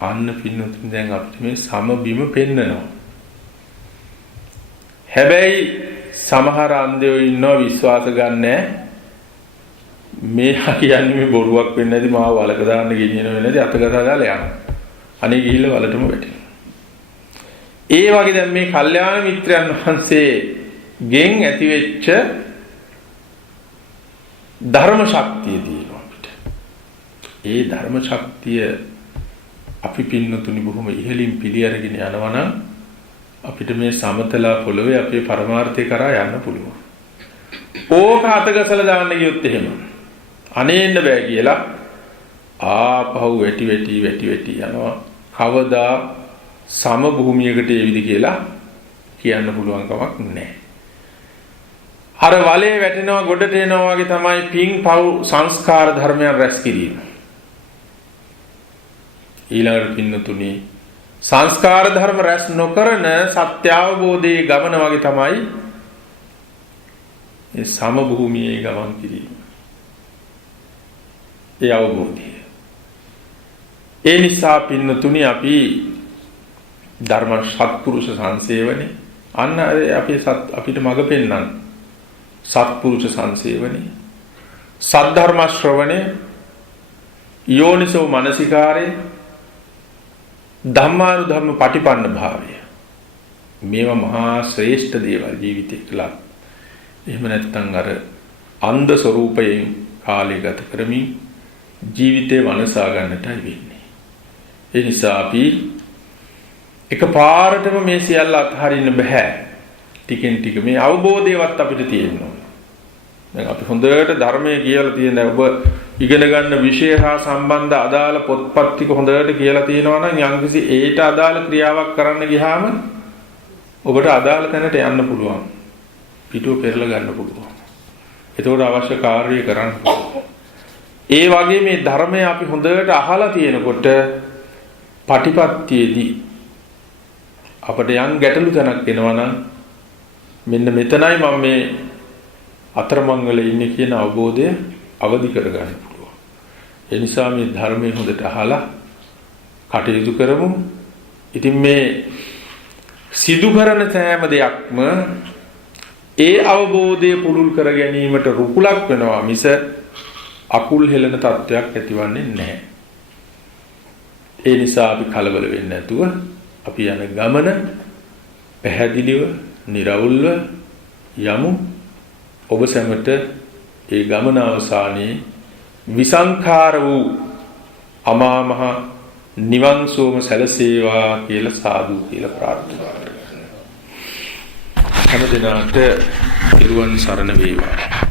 අන්න පින්නතුනි දැන් අපිට මේ සම බිම පෙන්නනවා. හැබැයි සමහර අන්ධයෝ ඉන්නවා විශ්වාස ගන්නෑ. මේ කියන්නේ මේ බොරුවක් වෙන්නේ නැති මාව වලක දාන්න ගෙනියන වෙන්නේ නැති අතගතා දාලා යනවා. අනේ ගිහිල්ලා වලටම වැටෙනවා. ඒ වගේ දැන් මේ කල්යාණ මිත්‍රයන් වහන්සේගෙන් ඇතිවෙච්ච ධර්ම ශක්තිය තියෙනවා අපිට. ඒ ධර්ම ශක්තිය අපි පින්නතුනි බොහොම ඉහළින් පිළි අරගෙන යනවා නම් අපිට මේ සමතලා පොළවේ අපේ පරමාර්ථය කරා යන්න පුළුවන්. ඕක අතගසලා දාන්න ගියොත් එහෙම අනේන්න බෑ කියලා ආපහු වැටි යනවා. කවදා සම භූමියකට එවිද කියලා කියන්න පුළුවන් කමක් නැහැ. අර වලේ වැටෙනවා ගොඩට එනවා වගේ තමයි පින් පව් සංස්කාර ධර්මයන් රැස් කිරීම. ඊළඟට පින්නතුනි සංස්කාර ධර්ම රැස් නොකරන සත්‍ය අවබෝධයේ ගමන වගේ තමයි මේ සම භූමියේ ගමන් කිරීම. ඒ අවබෝධය. ඒ නිසා පින්නතුනි අපි ධර්ම සත්පුරුෂ සංසේවනේ අන්න අපිට මඟ පෙන්වන්න සත්පුරුෂ සංසේවනේ සද්ධර්ම ශ්‍රවණේ යෝනිසෝ මනසිකාරේ ධම්මානුධම්ම පටිපන්න භාවය මේවා මහා ශ්‍රේෂ්ඨ දේවල් ජීවිතේ කළා. එහෙම නැත්නම් අර අන්ධ ස්වરૂපයෙන් කාලය ගත කරමින් ජීවිතේ වනසා ගන්නටයි වෙන්නේ. ඒ නිසා අපි එකපාරටම මේ සියල්ල අත්හරින්න බෑ. ටිකෙන් ටික මේ අවබෝධයවත් අපිට තියෙනවා. දැන් අපි හොඳට ධර්මයේ කියලා තියෙන ඔබ ඉගෙන ගන්න විෂය හා සම්බන්ධ අදාළ පොත්පත් ටික හොඳට කියලා තියෙනවා නම් යම්කිසි ඒට අදාළ ක්‍රියාවක් කරන්න ගියාම ඔබට අදාළ තැනට යන්න පුළුවන්. පිටුව පෙරලා ගන්න පුළුවන්. ඒතකොට අවශ්‍ය කාර්යය කරන්න පුළුවන්. ඒ වගේ මේ ධර්මය අපි හොඳට අහලා තියෙනකොට පටිපත්තියේදී අපිට යම් ගැටලු තැනක් එනවා නම් මෙන්න මෙතනයි මම මේ අතරමං වල ඉන්නේ කියන අවබෝධය අවදි කරගන්න පුළුවන්. ඒ නිසා මේ ධර්මයේ හොඳට අහලා කටයුතු කරමු. ඉතින් මේ සිදු කරන සෑම දෙයක්ම ඒ අවබෝධය පුළුල් කර ගැනීමට රුකුලක් වෙනවා මිස අකුල් හෙලන තත්වයක් ඇතිවන්නේ නැහැ. ඒ නිසා අපි කලබල වෙන්නේ නැතුව අපි යන ගමන පැහැදිලිව, නිර්වුල්ව යමු. ඔබ සැමට ඒ ගමන අවසානයේ විසංඛාර වූ අමා මහ නිවන් සෝම සැලසේවා කියලා සාදු කියලා ප්‍රාර්ථනා කරනවා. හැම දිනකට පිරුවන් සරණ වේවා.